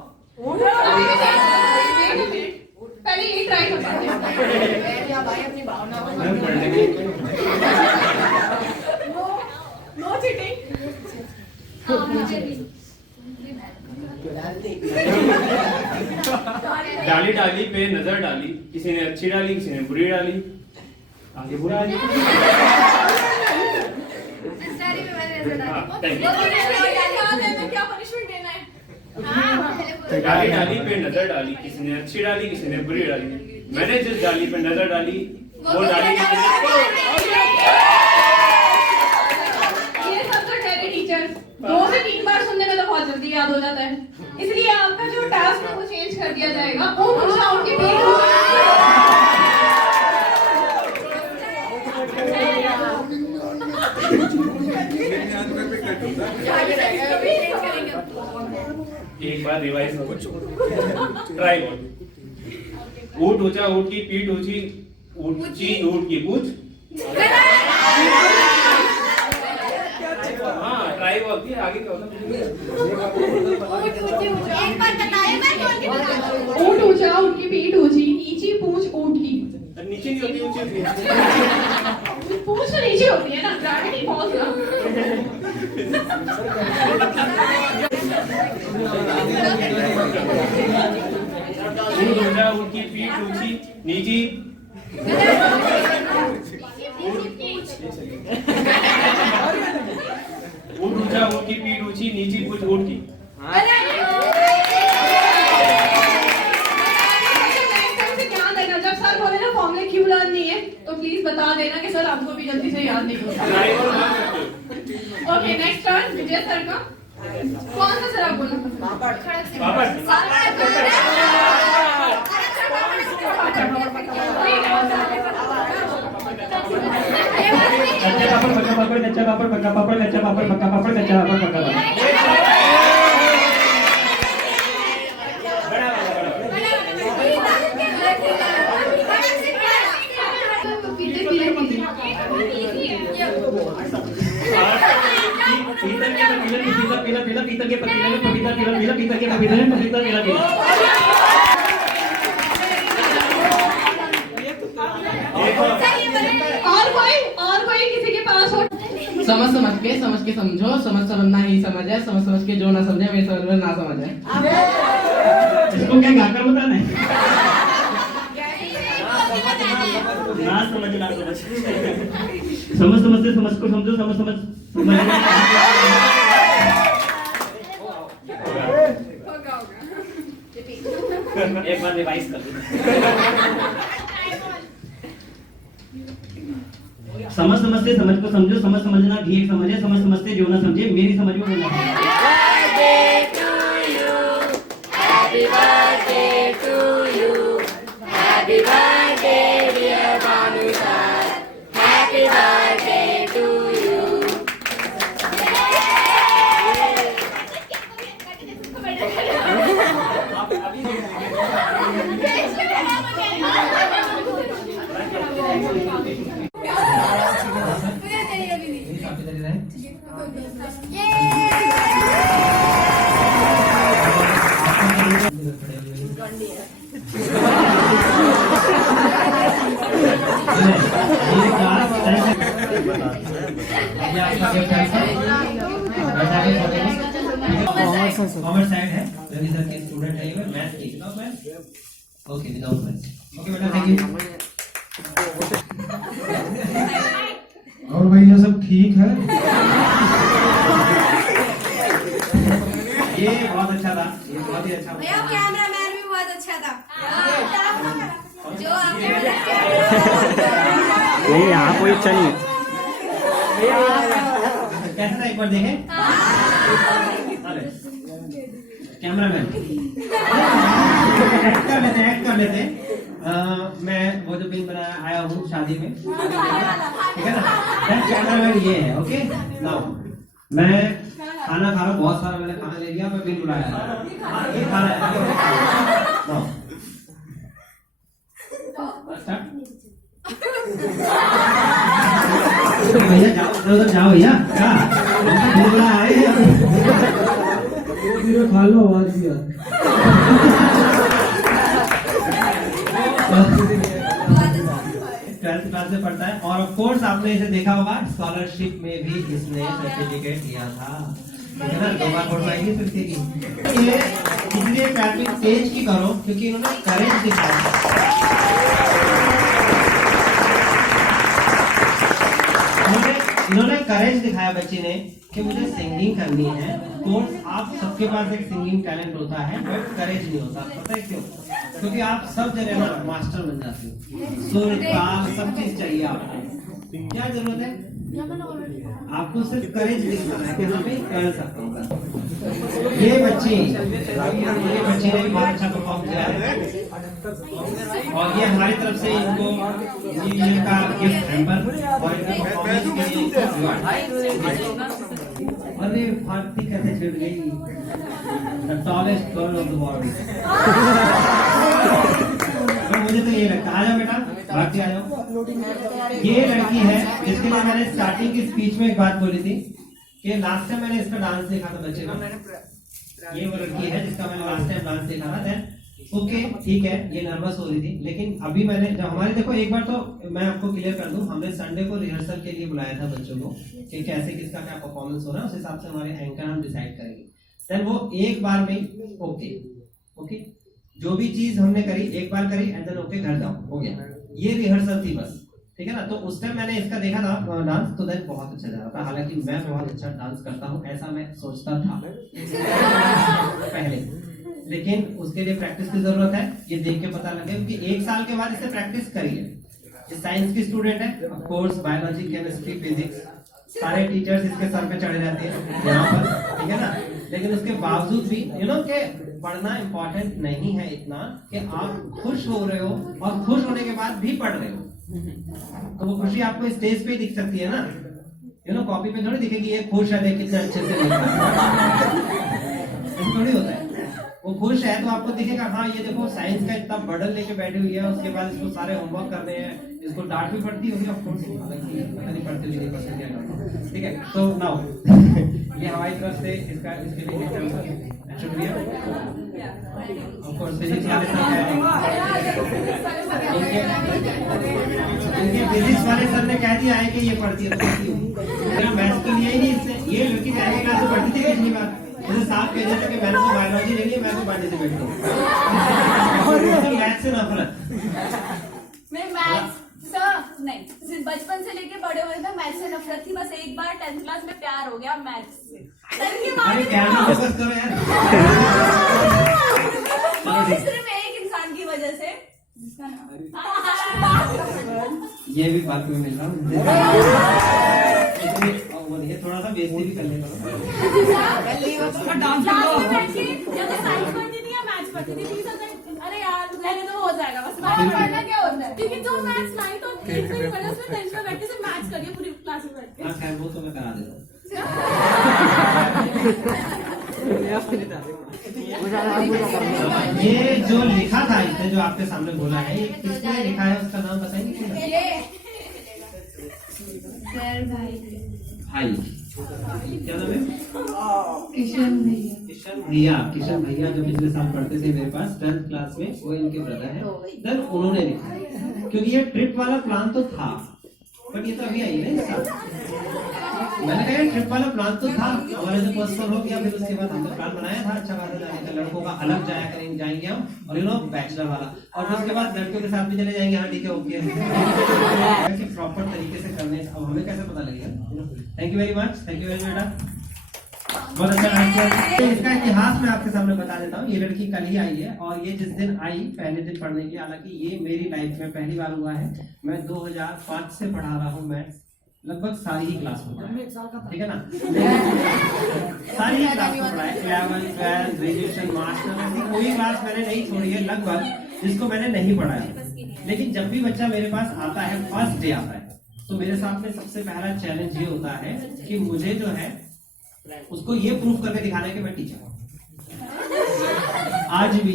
पहले ये ट्राई करते नो चीटिंग। डाली डाली पे नजर डाली, किसी ने अच्छी डाली किसी ने बुरी डाली, आगे बुरा डाली। क्या पनिशमेंट देना है? डाली डाली पे नजर डाली, किसी ने अच्छी डाली किसी ने बुरी डाली, मैंने जिस डाली पे नजर डाली वो डाली ये सब तो ठहरे टीचर्स, 2 से 3 बार सुनने में तो बहुत जल्दी याद हो जाता है, इसलिए आपका जो टास्क है वो चेंज कर दिया जाएगा। उनके एक बार रिवाइज ट्राई बोल। ऊँट ऊंचा ऊँट की पीठ ऊंची, ऊंची ऊँट की पूंछ। हाँ ट्राई बोलती है, आगे क्या होता है? ऊँट ऊंचा, ऊँट की पीठ ऊंची, नीची पूंछ ऊँट की। नीचे नहीं होती, ऊंची होती है। पूंछ तो नीचे होती है ना, ग्रेविटी फॉल्स ना। ऊँट ऊंचा ऊँट की पीठ ऊंची, नीची ऊँट ऊंचा ऊँट की पीठ ऊंची, नीची पूंछ ऊँट की। जब सर बोले ना फॉर्मूले क्यों लर्न नहीं है तो प्लीज बता देना कि सर आपको भी जल्दी से याद नहीं होता। ओके नेक्स्ट टर्न विजय सर का। कौन सा सर आप बोलना? कच्चा पापड़ कच्चा पापड़ पक्का पापड़ कच्चा पापड़ पक्का पापड़ कच्चा पापड़ पक्का पापड़। पीतल के पतीले में पपीता पीला पीला, पीतल के पतीले में पपीता पीला पीला। और कोई समझ के समझो, समझना ही समझ है, समझ के जो ना समझे मेरी समझ में ना समझ है। इसको क्या गाकर बताना है? ना समझ समझते समझ को समझो, समझ एक बार रिवाइज कर समझते समझ को समझो, समझना भी एक समझ है, समझते जो ना समझे मेरी समझ में बोलना है। Happy birthday to you. Happy birthday dear Banu sir. Happy birthday to you. Commerce side है, रवि सर के स्टूडेंट है, ये मैथ की without math, okay without math, okay बेटा थैंक यू। और भैया सब ठीक है? ये बहुत अच्छा था, ये बहुत ही अच्छा भैया कैमरामैन भी बहुत अच्छा था। जो आपने नहीं, यहाँ कोई अच्छा नहीं है। कैसा था एक बार देखें? कैमरामैन एक्ट कर लेते मैं वो जो बिल बनाया आया हूँ शादी में, ठीक है ना? कैमरामैन ये है, ओके नाउ मैं खाना खा रहा हूँ, बहुत सारा मैंने खाना ले लिया, मैं बिल बुलाया ये खा रहा है नाउ भैया जाओ उधर जाओ भैया, क्या बिल बुलाया है खा लो आवाज दिया। ट्वेल्थ क्लास में पढ़ता है और ऑफ कोर्स आपने इसे देखा होगा, स्कॉलरशिप में भी इसने सर्टिफिकेट लिया था, ठीक है ना? 2 बार पढ़ पाएंगे फिर की ये इसलिए प्रैक्टिस तेज की करो क्योंकि इन्होंने करेज दिखाया, इन्होंने करेज दिखाया बच्चे ने कि मुझे सिंगिंग करनी है। कोर्स आप सबके पास एक सिंगिंग टैलेंट होता है बट करेज नहीं होता, पता है क्यों? क्योंकि आप सब जगह ना मास्टर बन जाते हो, सुर ताल सब चीज चाहिए आपको। क्या जरूरत है? आपको सिर्फ करेज दिखाना है कि हाँ भाई कर सकता हूँ। ये बच्चे ने बहुत अच्छा परफॉर्म किया है और ये हमारी तरफ से इनको का गिफ्ट हैम्पर और इनकी परफॉर्मेंस के लिए। अरे भारती कैसे छिड़ गई? The tallest girl of the world. मुझे तो ये लगता है, आ जाओ बेटा, भारती आ जाओ। ये लड़की है जिसके लिए मैंने स्टार्टिंग की स्पीच में एक बात बोली थी कि लास्ट टाइम मैंने इसका डांस देखा था बच्चे का। ये वो लड़की है जिसका मैंने लास्ट टाइम डांस देखा था। ओके ठीक है, ये नर्वस हो रही थी, लेकिन अभी मैंने जब हमारे देखो एक बार तो मैं आपको क्लियर कर दूं, हमने संडे को रिहर्सल के लिए बुलाया था बच्चों को कि कैसे किसका क्या परफॉर्मेंस हो रहा है, उस हिसाब से हमारे एंकर हम डिसाइड करेंगे। देन वो एक बार में ओके जो भी चीज हमने करी एक बार करी एंड देन ओके घर जाओ, हो गया। ये रिहर्सल थी बस, ठीक है ना? तो उस टाइम मैंने इसका देखा था डांस, तो देन बहुत अच्छा जा रहा था। हालांकि मैं बहुत अच्छा डांस करता हूँ ऐसा मैं सोचता था पहले, लेकिन उसके लिए प्रैक्टिस की जरूरत है। ये देख के पता लगे क्योंकि 1 साल के बाद इसे प्रैक्टिस करिए। ये साइंस की स्टूडेंट है, of course biology, chemistry, physics सारे टीचर्स इसके सर पे चढ़े रहते हैं यहाँ पर, ठीक है ना? लेकिन उसके बावजूद भी कि पढ़ना इम्पोर्टेंट नहीं है इतना कि आप खुश हो रहे हो और खुश होने के बाद भी पढ़ रहे हो, तो वो खुशी आपको स्टेज पे दिख सकती है ना, कॉपी पे थोड़ी दिखेगी ये खुश है, देख कितने अच्छे से लिखा थोड़ी होता है। वो खुश है तो आपको दिखेगा हाँ ये देखो साइंस का इतना बर्डन लेके बैठी हुई है, उसके बाद इसको सारे होमवर्क करने हैं, इसको डांट भी पड़ती होगी ऑफ कोर्स, हालांकि पता नहीं पड़ती नहीं पड़ती क्या करना, ठीक है? तो नाउ ये हमारी तरफ से इसका इसके लिए शुक्रिया। ऑफ कोर्स फिजिक्स वाले सर ने कह दिया है कि ये पढ़ती है तो मैथ्स आप कह देते कि मैंने तो बायोलॉजी लेनी है, मैं तो पार्टिसिपेट करूँ। मैथ से नफरत। मैं मैथ्स सर नहीं, बचपन से लेके बड़े हुए तक मैथ्स से नफरत थी। बस एक बार 10th क्लास में प्यार हो गया मैथ्स से। अरे प्यार ना फोकस करो यार। वो भी सिर्फ एक इंसान की वजह से, जिसका नाम ये भी बात में मिल रहा हूँ। थोड़ा सा बेइज्जती भी कर लेता हूँ। साइंस पढ़ती थी या मैथ्स पढ़ती थी, अरे यार पहले तो हो जाएगा बस। पढ़ना क्या होता है, क्योंकि जो मैथ्स 9th और 10th में पढ़ा उसमें 10th में बैठ के सिर्फ मैथ्स करिए पूरी क्लास में बैठ के। हाँ खैर वो तो मैं करा देता हूँ। ये जो लिखा था इसने, जो आपके सामने बोला है, ये किसने लिखा है, उसका नाम बताएंगे क्या? भाई क्या नाम है? किशन भैया। किशन भैया जो पिछले साल पढ़ते थे मेरे पास 10th क्लास में, वो इनके ब्रदर हैं। देन उन्होंने लिखा, क्योंकि ये ट्रिप वाला प्लान तो था, बट ये तो अभी आई है इस साल। मैंने कहा ट्रिप वाला प्लान तो था, हमारा जो पोस्टपोन हो गया, फिर उसके बाद हमने प्लान बनाया था अच्छा खासा जाने का, लड़कों का अलग जाएंगे हम, और यू नो बैचलर वाला, और उसके बाद लड़कियों के साथ भी चले जाएंगे। हाँ ठीक है ओके। प्रॉपर तरीके से करने, अब हमें कैसे पता लगेगा? Thank you very much, thank you very बेटा, बहुत अच्छा आंसर। इसका इतिहास मैं आपके सामने बता देता हूँ। ये लड़की कल ही आई है, और ये जिस दिन आई पहले दिन पढ़ने की, हालांकि ये मेरी लाइफ में पहली बार हुआ है। मैं 2005 से पढ़ा रहा हूँ मैथ्स, लगभग सारी ही क्लास में पढ़ा, ठीक है ना? सारी ही क्लास में पढ़ा है, 11th 12th ग्रेजुएशन मास्टर, ऐसी कोई क्लास मैंने नहीं छोड़ी है लगभग जिसको मैंने नहीं पढ़ाया। लेकिन जब भी बच्चा मेरे पास आता है, फर्स्ट डे आता है, तो मेरे सामने सबसे पहला चैलेंज ये होता है कि मुझे जो है उसको ये प्रूफ करके दिखाना है कि मैं टीचर हूँ। आज भी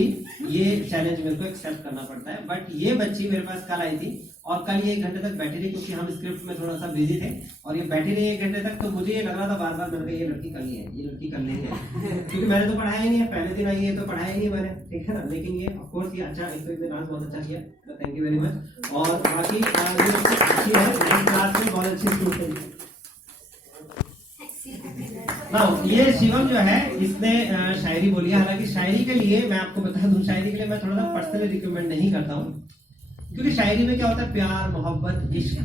ये चैलेंज मेरे को एक्सेप्ट करना पड़ता है। बट ये बच्ची मेरे पास कल आई थी, और कल ये 1 घंटे तक बैठी रही, क्योंकि हम स्क्रिप्ट में थोड़ा सा बिजी थे, और ये बैठी रही 1 घंटे तक। तो मुझे ये लग रहा था बार बार, मैंने कहा ये लड़की कर ली है, ये लड़की कर ली है, क्योंकि मैंने तो पढ़ाया ही नहीं है, पहले दिन आई है तो पढ़ाया ही नहीं मैंने, ठीक है ना? लेकिन ये ऑफकोर्स ये अच्छा, एक तो इसने डांस बहुत अच्छा किया, थैंक यू वेरी मच। और बाकी अच्छी है, क्लास में बहुत अच्छी स्टूडेंट है। ये शिवम जो है, इसने शायरी बोली है। हालांकि शायरी के लिए मैं आपको बता दूं, शायरी के लिए मैं थोड़ा सा पर्सनली रिकमेंड नहीं करता हूँ, क्योंकि शायरी में क्या होता है, प्यार मोहब्बत इश्क,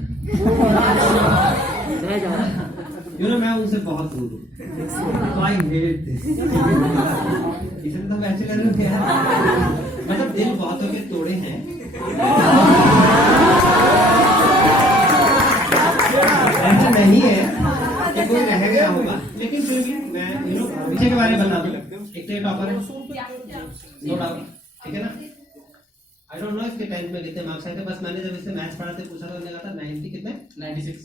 मैं उनसे बहुत दूर हूँ, तो आई हेट दिस, इसलिए तो बैचलर हूँ क्या, मतलब दिल बहुतों के तोड़े हैं, ऐसा नहीं है कि कोई रह गया होगा, लेकिन फिर भी मैं पीछे के बारे में बता दूं। एक तो टॉपर है, नो डाउट, ठीक है ना? आई डोंट नो इसके 10th में कितने मार्क्स आए थे, बस मैंने जब इससे मैथ्स पढ़ाते पूछा था, मैंने कहा था 90 कितने, 96।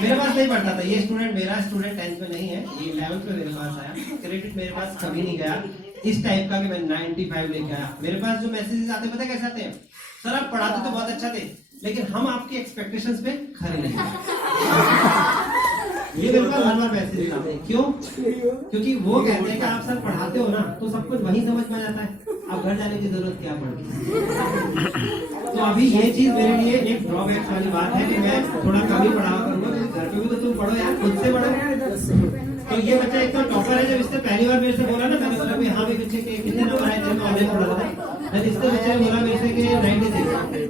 मेरे पास नहीं पढ़ता था ये स्टूडेंट, मेरा स्टूडेंट 10th में नहीं है, ये 11th में मेरे पास आया। क्रेडिट मेरे पास कभी नहीं गया इस टाइप का कि मैं 95 लेके आया। मेरे पास जो मैसेजेस आते पता कैसे आते हैं, सर आप पढ़ाते तो बहुत अच्छा थे, लेकिन हम आपकी एक्सपेक्टेशंस पे खरे नहीं। ये मेरे पास हर बार मैसेज आते हैं। क्यों? क्योंकि वो कहते हैं कि आप सर पढ़ाते हो ना, तो सब कुछ वही समझ में जाता है, अब घर जाने की जरूरत क्या पड़ती। तो अभी ये चीज मेरे लिए एक ड्रॉबैक वाली बात है कि मैं थोड़ा कम ही पढ़ावा करूंगा, क्योंकि घर पे भी तो तुम पढ़ो यार, खुद से पढ़ो। तो ये बच्चा एक तो टॉपर है, जब इसने पहली बार मेरे से बोला ना, मैंने बोला कि हाँ भी बच्चे के कितने नंबर आए थे, मैं ऑनलाइन पढ़ा था, जब इसने बच्चे ने बोला मेरे से कि 96,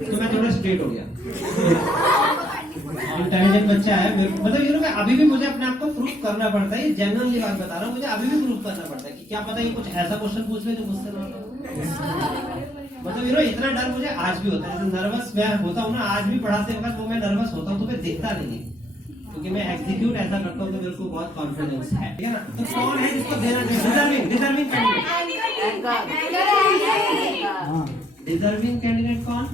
तो मैं थोड़ा स्ट्रेट हो गया। इंटेलिजेंट बच्चा है, मतलब ये लोग अभी भी मुझे अपने आप को प्रूफ करना पड़ता है, ये जेन्युइनली बात बता रहा हूँ, मुझे अभी भी प्रूफ करना पड़ता है कि क्या पता ये कुछ ऐसा क्वेश्चन पूछ ले जो मुझसे ना हो। मतलब ये इतना डर मुझे आज भी होता है, जैसे नर्वस मैं होता हूँ ना, आज भी पढ़ाते वक्त वो मैं नर्वस होता हूँ तो मैं दिखता नहीं, क्योंकि मैं एग्जीक्यूट ऐसा करता हूँ तो मेरे को बहुत कॉन्फिडेंस है, ठीक है ना? तो कौन है जिसको देना चाहिए डिजर्विंग कैंडिडेट कौन?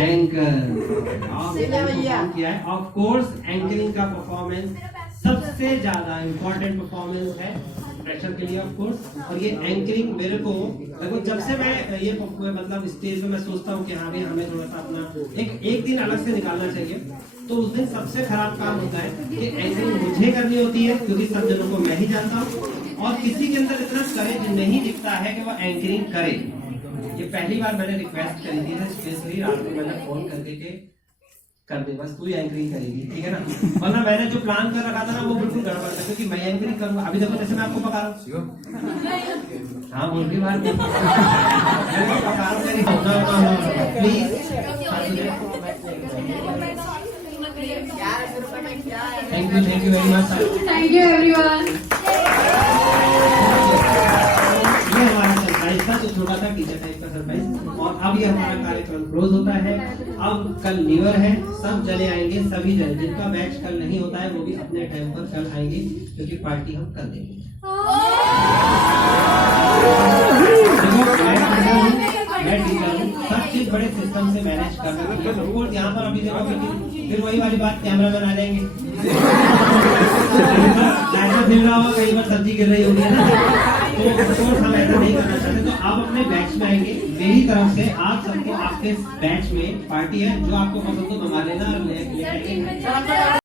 एंकर। किया है ऑफ कोर्स, एंकरिंग का परफॉर्मेंस सबसे ज्यादा इम्पोर्टेंट परफॉर्मेंस है प्रेशर के लिए ऑफ कोर्स। और ये एंकरिंग मेरे को देखो, जब से मैं ये मतलब स्टेज पे मैं सोचता हूँ कि हाँ भाई हमें थोड़ा सा अपना एक दिन अलग से निकालना चाहिए, तो उस दिन सबसे खराब काम होता है कि एंकरिंग मुझे करनी होती है, क्योंकि सब जनों को मैं ही जानता हूँ, और किसी के अंदर इतना करेज नहीं दिखता है कि वो एंकरिंग करे। ये पहली बार मैंने रिक्वेस्ट करी थी स्पेशली, रात को मैंने फोन करके के कर दे, बस तू ही एंकरिंग करेगी, ठीक है ना। वरना मैंने जो प्लान कर रखा था ना वो बिल्कुल गड़बड़ था, क्योंकि मैं एंकरिंग करूंगा। अभी देखो जैसे मैं आपको पका रहा हूँ, हाँ बोल रही बात पका रहा हूँ, please. Thank you very much. Thank you everyone. ये हमारा सरप्राइज था, जो छोटा सा टीचर टाइप का सरप्राइज। और अब ये हमारा कार्यक्रम क्लोज होता है। अब कल न्यू ईयर है, सब जने आएंगे, सभी जने। जिनका बैच कल नहीं होता है वो भी अपने टाइम पर कल आएंगे, क्योंकि पार्टी हम कर देंगे। मैं टीचर हूँ, सब चीज बड़े सिस्टम से मैनेज करना चाहिए। ऑफकोर्स यहाँ पर अभी देखो फिर वही वाली बात, कैमरा मैन आ जाएंगे, लाइट मिल रहा होगा, कई बार सब्जी गिर रही होगी, है ना। तो ऑफकोर्स हम ऐसा नहीं करना चाहते। तो आप अपने बैच में आएंगे, मेरी तरफ से आप सबको आपके बैच में पार्टी है, जो आपको पसंद हो मंगा लेना और ले आएंगे।